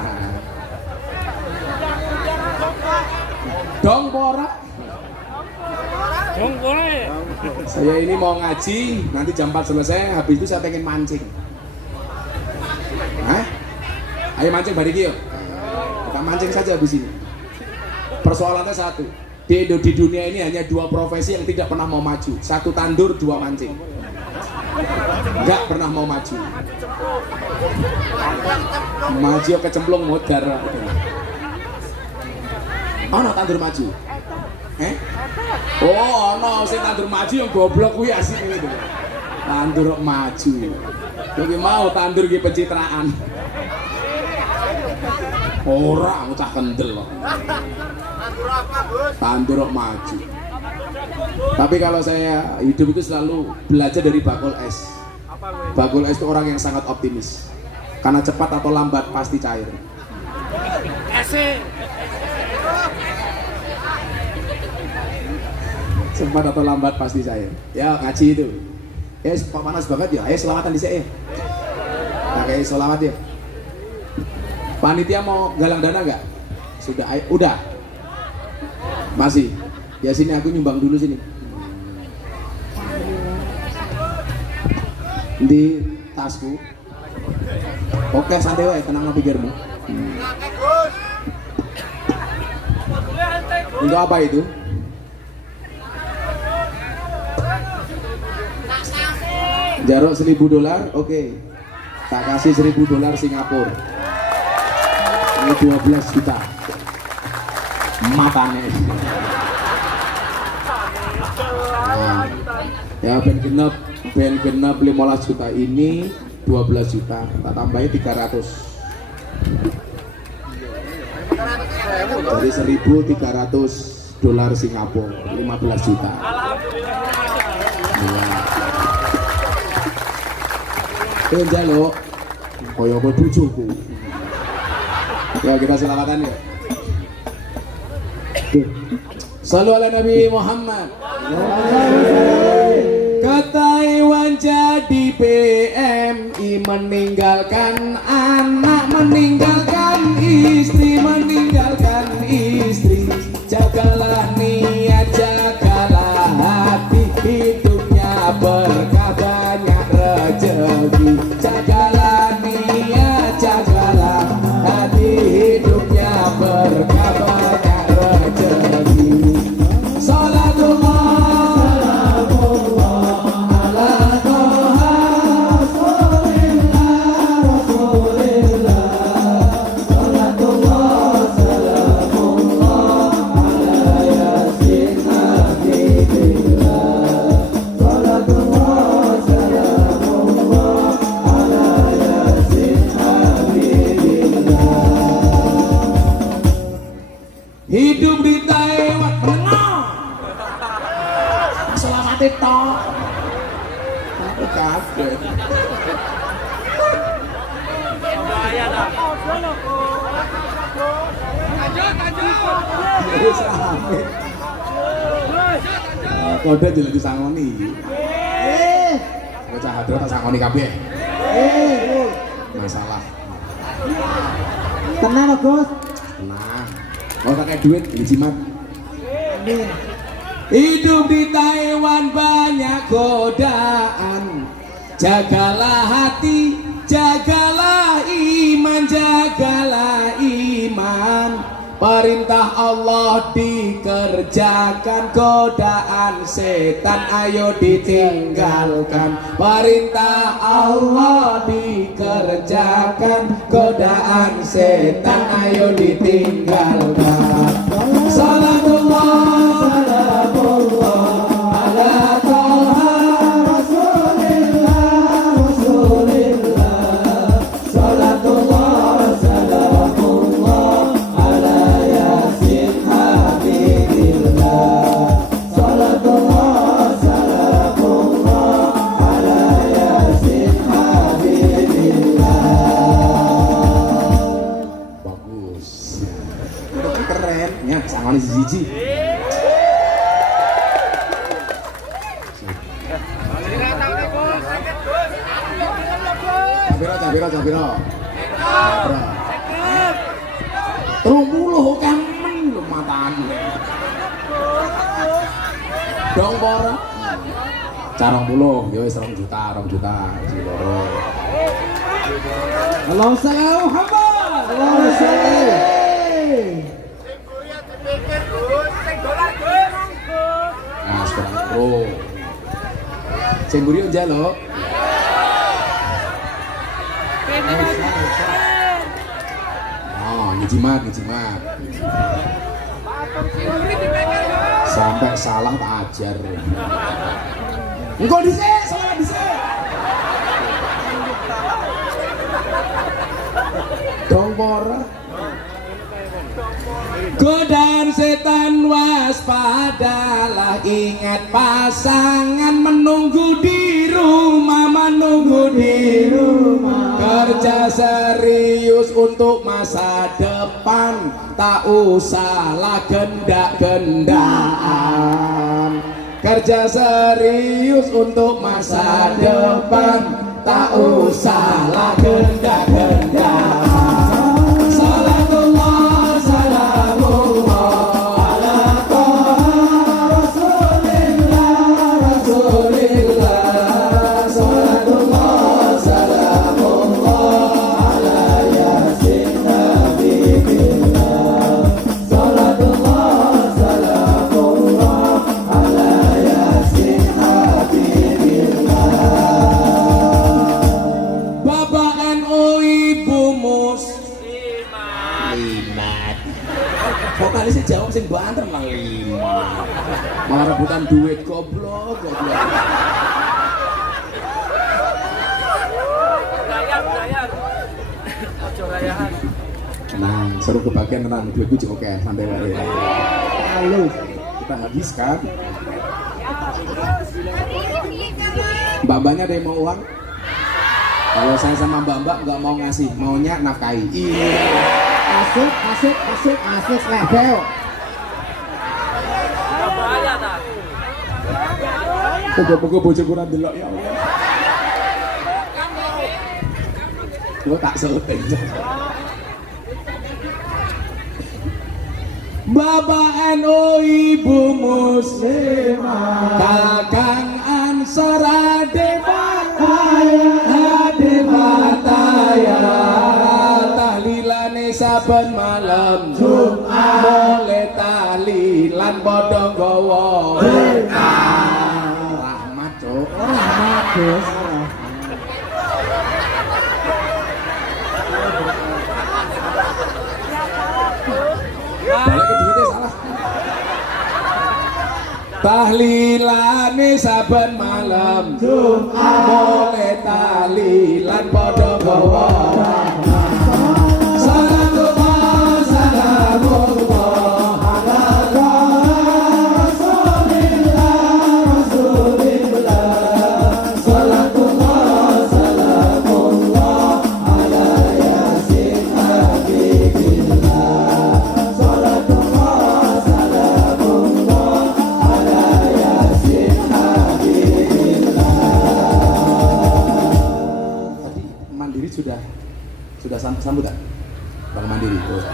Dong pora. Dong boleh. Saya ini mau ngaji, nanti jam 4 selesai, habis itu saya pengen mancing. Hah? Ayo mancing bariki yuk. mancing saja habis ini. Persoalannya satu, di dunia ini hanya 2 profesi yang tidak pernah mau maju. 1 tandur, 2 mancing. Enggak pernah mau maju. Maju kecemplung modar. Ono tandur maju. Oh, ono sing tandur maju yang goblok kuwi asik gitu. Tandur maju. Iki mau tandur iki pencitraan. Ora ngucah kendel loh. Tandur maju. Tapi kalau saya hidup itu selalu belajar dari Bakul S. Bakul S itu orang yang sangat optimis. Karena cepat atau lambat pasti cair. Cepat atau lambat pasti cair. Ya ngaji itu. Kok panas banget ya. Ayo selawatan di sini. Pakai selawat ya. Panitia mau galang dana nggak? Sudah, ayo, udah. Masih. Ya sini aku nyumbang dulu sini. Di tasku. Oke, santai wae, tenang no pikirmu. Untuk apa itu? Jarok $1.000, oke. Tak kasih $1.000 Singapura. Ini 12 juta. Matane. Nah, ya ben genep 15 juta ini 12 juta. Tak tambahin 300. Jadi $1.300 Singapura, 15 juta. Itu jaluk koyo bojoku. Ya kita selawatan ya. Sallu ala Nabi Muhammad. Ke Taiwan jadi PMI, meninggalkan anak, meninggalkan istri, jagalah niat, jagalah hati, hidupnya berkah banyak rezeki. Jagalah niat, jagalah hati, hidupnya berkah banyak rezeki. Hidup di Taiwan, menang. Selamat itu. Aku kaget. Kode jadi disangoni. Bocah hadro tak sangoni kabeh. Masalah. Tenang Gus. Tenang. Mau pakai duit, ini jimat. Hidup di Taiwan banyak godaan. Jagalah hati, jagalah iman, jagalah iman. Perintah Allah dikerjakan, godaan setan ayo ditinggalkan. Perintah Allah dikerjakan, godaan setan ayo ditinggalkan. Salatullah, salamullah ala Toha Rasulillah, Rasulillah. Salatullah, salamullah ala Yasin Habibillah. Salatullah, salamullah ala Yasin Habibillah. Bagus. Keren, ya sangat siji. Capiro. Terumuluh kamen lu matane. Dong boro. Carong puluh, ya wis 2 juta. Ciboro. Allahumma shalli ala Muhammad. Allahumma shalli. Nah, sekarang pro. Sing mburi njaluk. Oh, ngejimat. Sampai salah tak ajar. Engkau dhisik, salah dhisik. Dong pora. Godaan setan waspadalah, ingat pasangan menunggu di rumah, kerja serius untuk masa depan, tak usahlah gendak-gendaan. Kerja serius untuk masa depan, tak usahlah gendak-gendaan. Vokalisnya jawab sing banter lah 5. Malah rebutan duit goblok. Dayar. Ojo rayahan. Tenang, seru kebagian tenang, duitku juga oke, santai wae. Halo, kita habiskan. Mbak-mbaknya ada yang mau uang? Kalau saya sama mbak-mbak nggak mau ngasih, maunya nafkahi. Iya. Asik level. Bahaya ta. Moga-moga bojo kurang delok ya Allah. Gua tak selesai. Bapak NU, Ibu Muslimah, Kakang Ansor, Ade Bataya, tahlilane saben malam Jumat, boleh tahlilan padha nggawa rahmat, Cuk. Rahmat, Gus. Balik ke duitnya salah. Tahlilane saben malam Jumat, boleh tahlilan padha nggawa sudah sambutan Bang Mandiri tuh.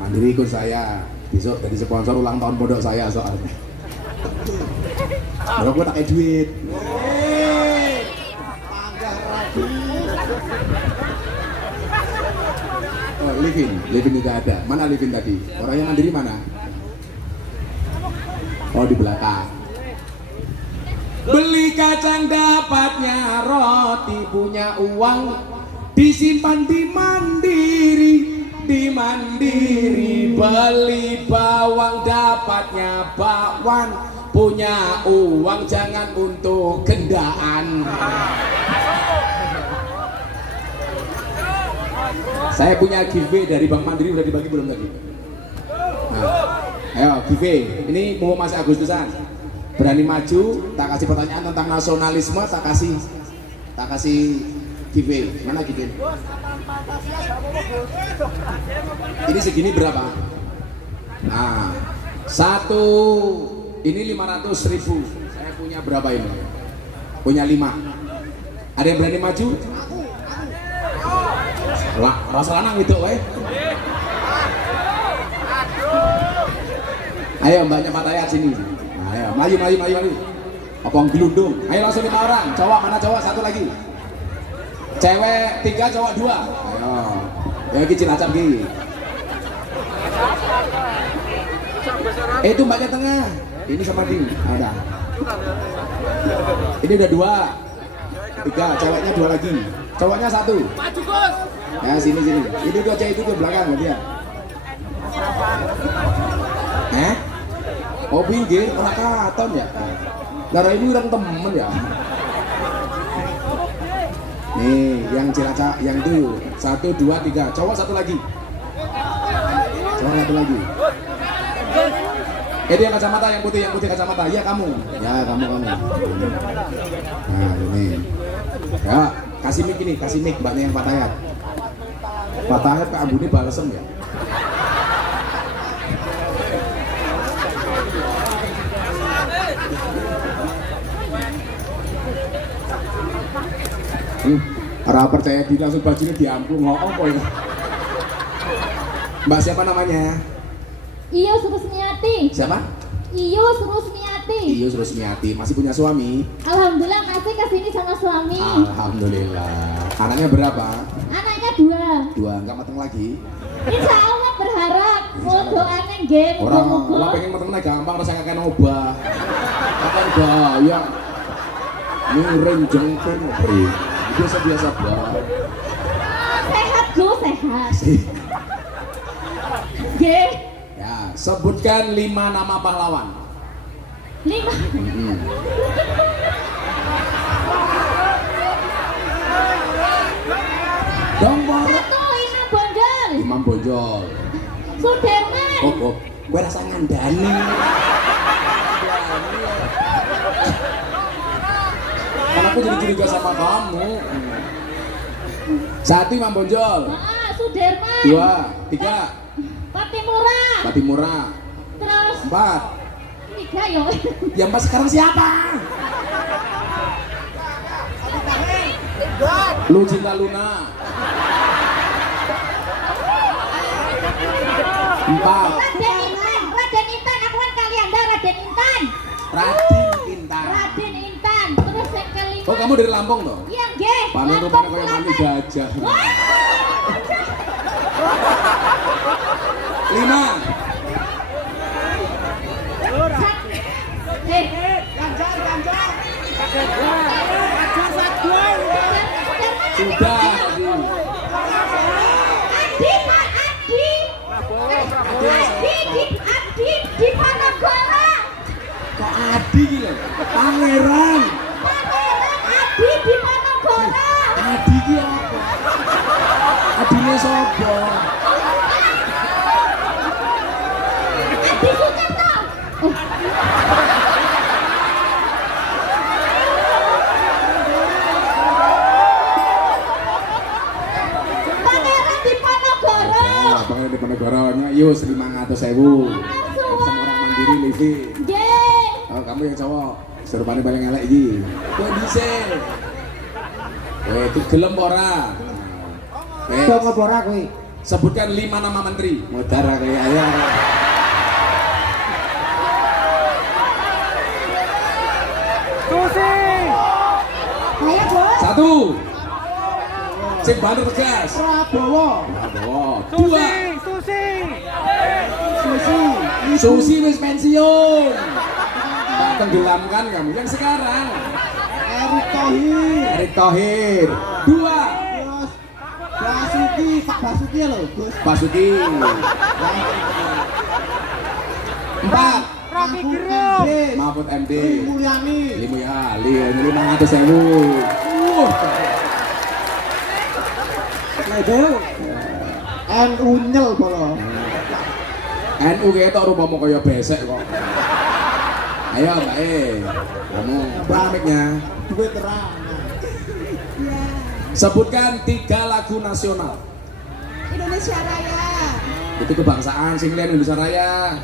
Mandiri ikut saya besok jadi sponsor ulang tahun pondok saya soalnya. Baru gue tak duit. Oh, Livin juga ada. Mana Livin tadi? Orangnya Mandiri mana? Oh, di belakang. Beli kacang dapatnya roti, punya uang disimpan di Mandiri, beli bawang dapatnya bakwan, punya uang jangan untuk gendaan. Saya punya giveaway dari Bank Mandiri, udah dibagi belum tadi? Nah, ayo giveaway, ini mau masih Agustusan. Berani maju, tak kasih pertanyaan tentang nasionalisme, tak kasih giveaway. Mana giveaway? Ini segini berapa? Nah, satu ini 500.000. Saya punya berapa ini? Punya 5. Ada yang berani maju? Lah, rasa lanang itu, weh. Ayo mbaknya Patayat sini. Ayo, maju. Apa gelundung? Ayo langsung 5 orang. Cowok mana cowok? 1 lagi. Cewek 3, cowok 2. Ayo. Ya iki Cilacap iki. Itu mbaknya tengah. Ini sama Ding. Ada. Ini udah 2. 3, ceweknya 2 lagi. Cowoknya 1. Maju Gus. Ya sini. Ini 2 cewek itu ke belakang dia. Oh pinggir, orang katon ya. Darah ini orang temen ya. Nih, yang Cilacap, yang itu 1, 2, 3. Cowok 1 lagi. Cowok 1 lagi. Dia kacamata yang putih kacamata. Ya kamu. Ya kamu. Nah ini. Ya kasih mic ini, kasih mic mbaknya yang Fatayat. Fatayat Pak Abu ini balesem ya. Orang percaya diri langsung bajunya diampu apa ya? Mbak siapa namanya? Iyo Surusmiati. Siapa? Iyo Surusmiati. Iyo Surusmiati. Masih punya suami? Alhamdulillah masih kesini sama suami. Alhamdulillah. Anaknya berapa? Anaknya 2. 2, nggak mateng lagi? Insya Allah berharap. Mau doain game. Orang pengen mateng gampang, rasa kakek nobah. Kakek bahaya. Miring jengking beri. Biasa banget. Sehat Gus, sehat. G. Ya, sebutkan 5 nama pahlawan. 5. Dong, 1 Imam Bonjol. Imam Bonjol. Sudirman. Oh, gue rasa ngandani. Karena aku jadi curiga sama kamu. 1 Imam Bonjol. Sudirman. 2, 3. Patimura. Terus 4. 3 yo. Yang pas sekarang siapa? Lu Cinta Luna. 4. Raden Intan, aku kan kalian dah Raden Intan. Raden Intan. Terus yang kelima. Oh, kamu dari Lampung toh? Iya, nggih. Paling rupanya kayak mami gajah. 5. Sudah. Adi di Panegara. Kok Adi gila? Pangeran. Adi di Panegara. Adi ki apa? Adine sapa? Adi Sucipto. Pangeran Diponegoro. Pangeran Diponegoronya yus 500.000. Sama orang mandiri Livi. Oh, kamu yang cowok. Serupane paling elek iki. Kowe dhisik. Itu gelem ora? Kok ngobora kowe? Sebutkan 5 nama menteri. Modar kayak ayo. Susi. Ayo, Bos. 1. Sing banter tegas. Prabowo. 2. Susi wis pensiun. Tak tenggelamkan kamu. Yang sekarang Erick Thohir. 2. Pak Basuki lho, Gus. Basuki. 4. Rocky Gerung. Mahfud MD. Mulyani. 500.000. NU nyel bolo. NU ketok rupamu kaya besek kok. Ayo Mbak kamu pamiknya. Duit terang. Sebutkan 3 lagu nasional. Indonesia Raya. Itu kebangsaan sing liyan Indonesia Raya.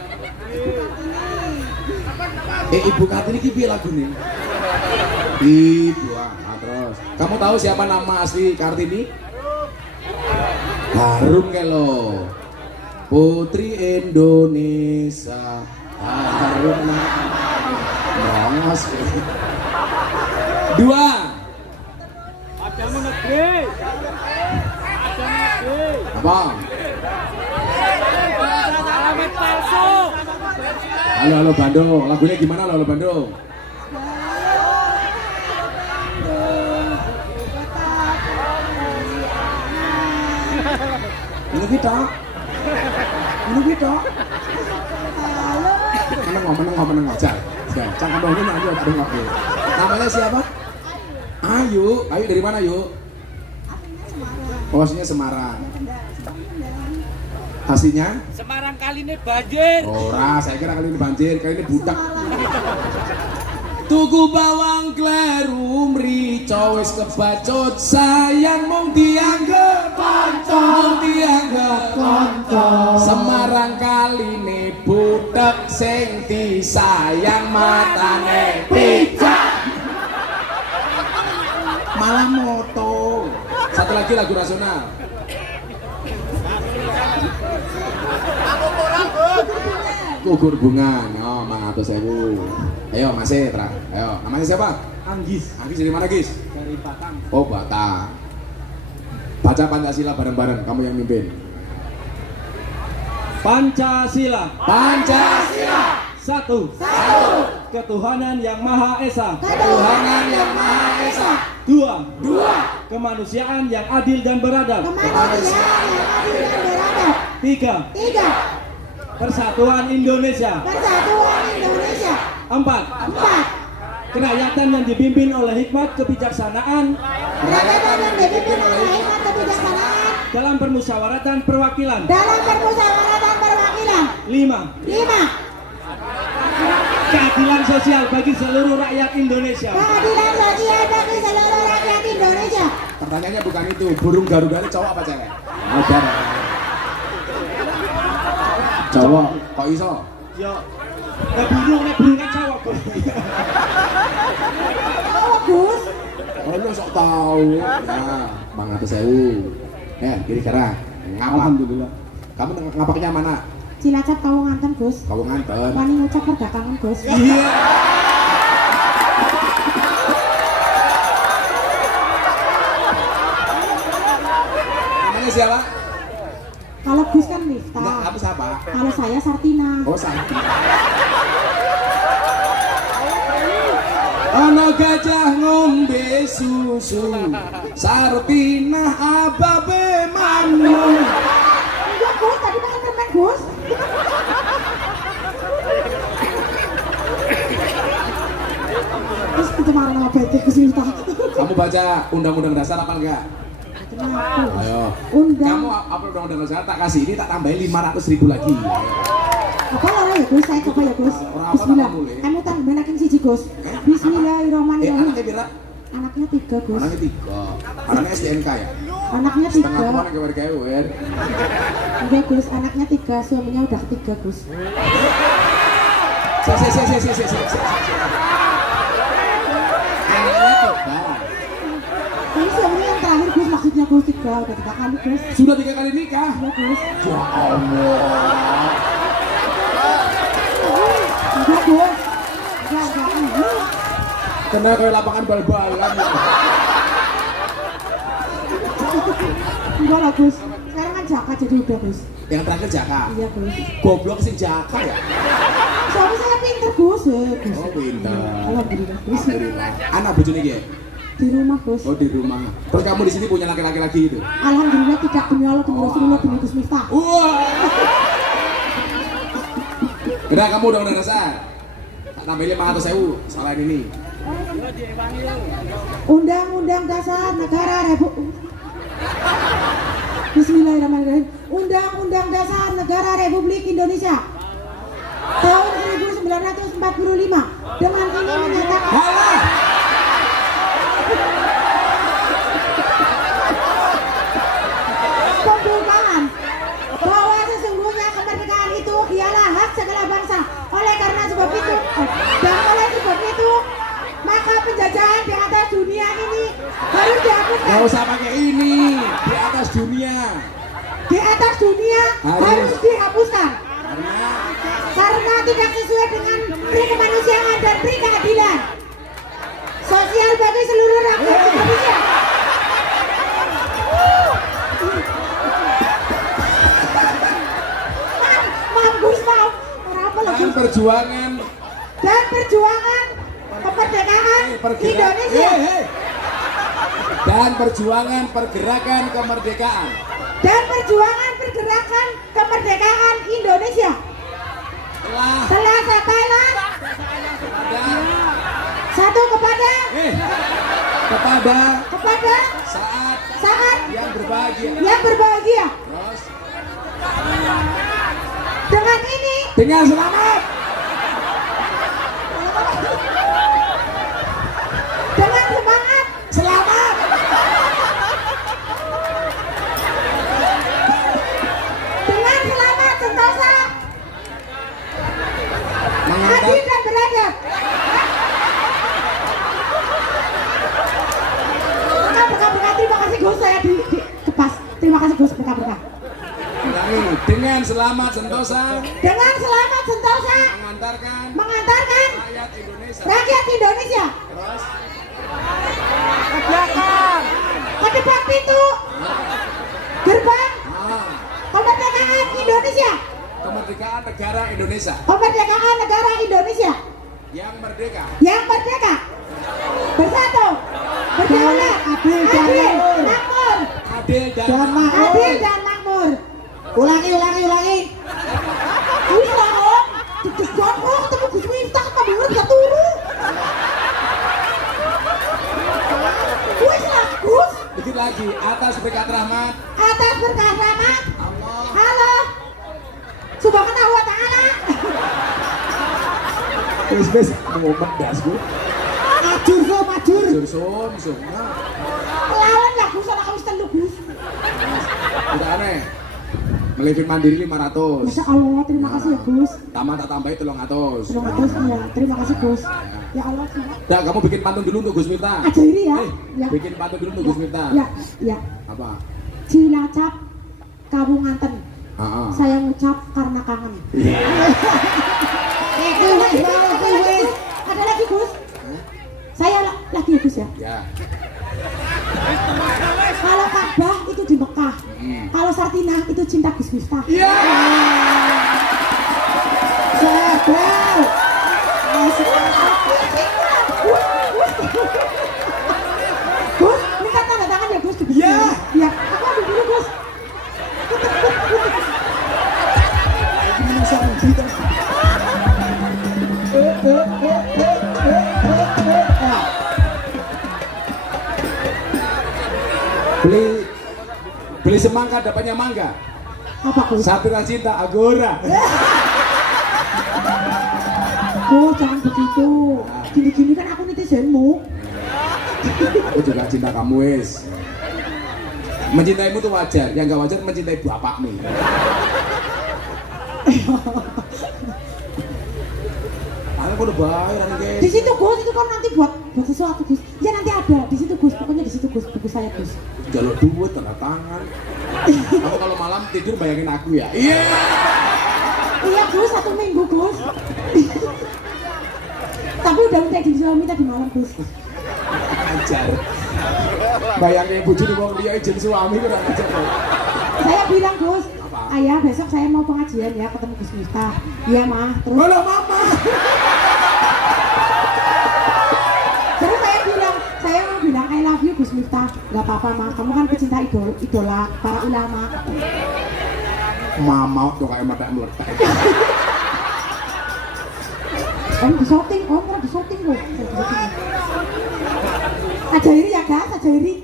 Ibu Kartini ki piye lagune? Ibu terus. Kamu tahu siapa nama asli Kartini? Harum ke lo. Putri Indonesia. Harum. Bangos. 2. Adamu negeri. Apa? Alamat palsu. Halo Bandung, lagunya gimana halo Bandung? Ini kita. Meneng aja. Jangan ngomongin aja ada ngobrol. Namanya siapa? Ayu dari mana Ayu? Oh, aslinya Semarang. Aslinya? Semarang kali ini banjir. Ora, saya kira kali ini banjir, kali ini budak. Tuku bawang kleru mrico wis kebacut sayang mung dianggep kanca, mung dianggep kanca. Semarang kaline budak sing disayang matane picak. Malah moto. Satu lagi lagu nasional. Gugur bunga, oh 500.000. Ayo masih terang. Ayo, namanya siapa? Anggis. Anggis dari mana Gis? Dari Batang. Oh Batak. Baca Pancasila bareng-bareng, kamu yang mimpin. Pancasila. Pancasila. Satu. Ketuhanan yang Maha Esa. Ketuhanan yang Maha Esa. Dua. Kemanusiaan yang adil dan beradab. Kemanusiaan yang adil dan beradab. Tiga. Persatuan Indonesia. Persatuan Indonesia. Empat. Kerakyatan yang dipimpin oleh hikmat kebijaksanaan Kerakyatan yang dipimpin oleh hikmat kebijaksanaan dalam permusyawaratan perwakilan. dalam permusyawaratan perwakilan. Lima. Keadilan sosial bagi seluruh rakyat Indonesia. Keadilan sosial bagi seluruh rakyat Indonesia. Pertanyaannya bukan itu, burung Garuda ini cowok apa cewek? Ada. Cowok, kok iso? Yo. Burung kan cowok kok. Oh, Gus. Oh lu sok tahu. Nah, 500.000. Ya, kira-kira ngapa? Alhamdulillah. Kamu ngapaknya mana? Cilacap kau nganten, Gus. Kamu nganten. Wani ngucap perdagangan, Gus. Iya. Namanya siapa? Kalau Gus kan Miftah. Enggak, kamu siapa? Kalau saya Sartina. Oh, Santi. Ono gajah ngombe susu, Sartina ababe manu. Enggak, Gus, tadi makan permen, Gus. Terus kemarin sama betik Gus Miftah. Kamu baca Undang-Undang Dasar apa enggak? Kenapa? Ayo. Undang. Kamu apa Undang-Undang Dasar? Tak kasih ini, tak tambahin 500.000 lagi. Apa lah ya Gus? Saya coba ya Gus. Orang apa Bismillah. tak boleh? Kamu tambahin siji Gus. Bismillahirrahmanirrahim. Anaknya berapa? Anaknya 3 Gus. Anaknya 3. Anaknya STNK ya? Anaknya Setengah 3. kemana kewer-kewer? Enggak Gus, anaknya 3, suaminya udah 3 Gus. Si. Anaknya 3. Ini suaminya yang terakhir Gus, maksudnya Gus 3, udah 3 kali Gus. Sudah 3 kali nikah? Iya Gus. Ya Allah. Enggak Gus. Enggak. Kena kayak lapangan bal-balan. Enggak lah Gus. Sekarang kan Jaka jadi udah Gus. Yang terakhir Jaka. Iya Gus. Goblok sih Jaka ya? Suami saya pinter Gus. Gus. Oh pintar. Alhamdulillah Gus. Alhamdulillah. Anak bojone iki ya? Di rumah Gus. Oh di rumah. Terus kamu di sini punya laki-laki lagi itu? Alhamdulillah tidak demi Allah, demi Rasulullah, demi Gus Miftah. Wah. Udah kamu udah dasar. Tak tambahin 500.000 soal ini. Undang-Undang Dasar Negara Republik Bismillahirrahmanirrahim. Undang-Undang Dasar Negara Republik Indonesia tahun 1945 dengan ini menyatakan Halah. pembukaan bahwa sesungguhnya kemerdekaan itu ialah hak segala bangsa. Oleh karena sebab itu maka penjajahan di atas dunia ini harus dihapuskan. Gak usah pakai ini. Di atas dunia. Di atas dunia harus dihapuskan karena tidak sesuai dengan pri kemanusiaan dan pri keadilan sosial bagi seluruh rakyat Indonesia. Maaf, Gus, maaf. Orang apa dan perjuangan kemerdekaan Indonesia dan perjuangan pergerakan kemerdekaan Indonesia telah sampailah satu kepada saat yang berbahagia. Terus dengan selamat dengan semangat selamat sentosa mengangkat adil dan beradab. Berkah-berkah, terima kasih Gus, saya dikepas. Terima kasih Gus, berkah-berkah. dengan selamat sentosa mengantarkan rakyat Indonesia terus ke depan pintu gerbang kemerdekaan Indonesia, kemerdekaan negara Indonesia yang merdeka bersatu, berdaulat, adil dan makmur. Ulangi. Wis lah kok. Deg-degan kok ketemu Gus Miftah kabur gak turu. Wis lah Gus. Dikit lagi atas berkat rahmat Allah. Halo. Subhanahu wa ta'ala. Wis mau mendas gue. Majur. Sum. Lawan lah Gus, ana wis telu Gus. Udah aneh. Melevin mandiri 500. Masya Allah, terima kasih ya Gus. Tambah tak tambahin 300. Ya, terima kasih Gus. Ya Allah, semangat. Dah, kamu bikin pantun dulu untuk Gus Miftah. Ajari ya. Ya. Bikin pantun dulu untuk Gus Miftah. Ya. Apa? Cilacap, Kabunganten. Heeh. Saya ngucap karena kangen. Wis. Ada lagi Gus? Saya lagi ya Gus ya. Ya. Kalau Ka'bah itu di Mekah. Kalau Sartina itu cinta Gus Miftah. Iya. Sebel. Gus, minta tanda tangan ya Gus. Iya. Ya, aku ambil dulu Gus. Beli semangka dapatnya mangga. Apa Gus? Saturan cinta Agora. Oh, jangan begitu. Gini-gini kan aku netizenmu. Aku juga cinta kamu wes. Mencintaimu tuh wajar, yang gak wajar mencintai bapakmu. Aku udah bayar nih. Di situ Gus, itu kan nanti buat sesuatu Gus. Ya nanti ada di situ Gus, pokoknya di situ Gus, buku saya Gus. Jalur duit tanda tangan. Kamu kalau malam tidur bayangin aku ya. Iya. Iya Gus, 1 minggu Gus. Tapi udah minta izin suami tadi malam Gus. Ajar. Bayangin ibu jadi mau dia izin suami kurang ajar. Saya bilang Gus, apa? Ayah besok saya mau pengajian ya ketemu Gus Miftah. Iya mah. Terus Mama. Terus saya mau bilang I love you Gus Miftah. Gak apa-apa mah, kamu kan pecinta idola para ulama. Mama tuh kayak mata meletak. Om disorting, pernah disorting loh. Ajairi ya guys, ajairi.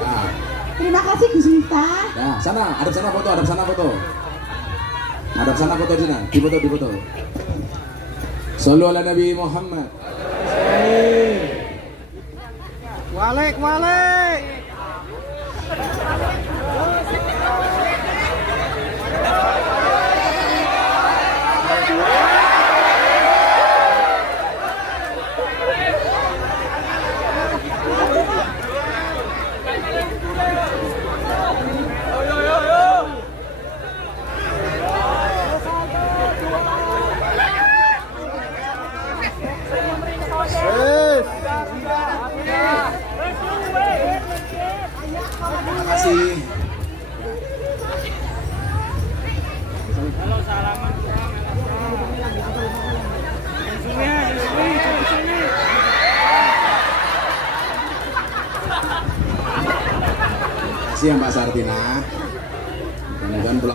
Nah, Terima kasih Gus Miftah. nah, sana, hadap sana foto. Hadap sana foto Jina, di foto. Sallu ala Nabi Muhammad. Walik. kasih ya Mbak Sartina. Mudah-mudahan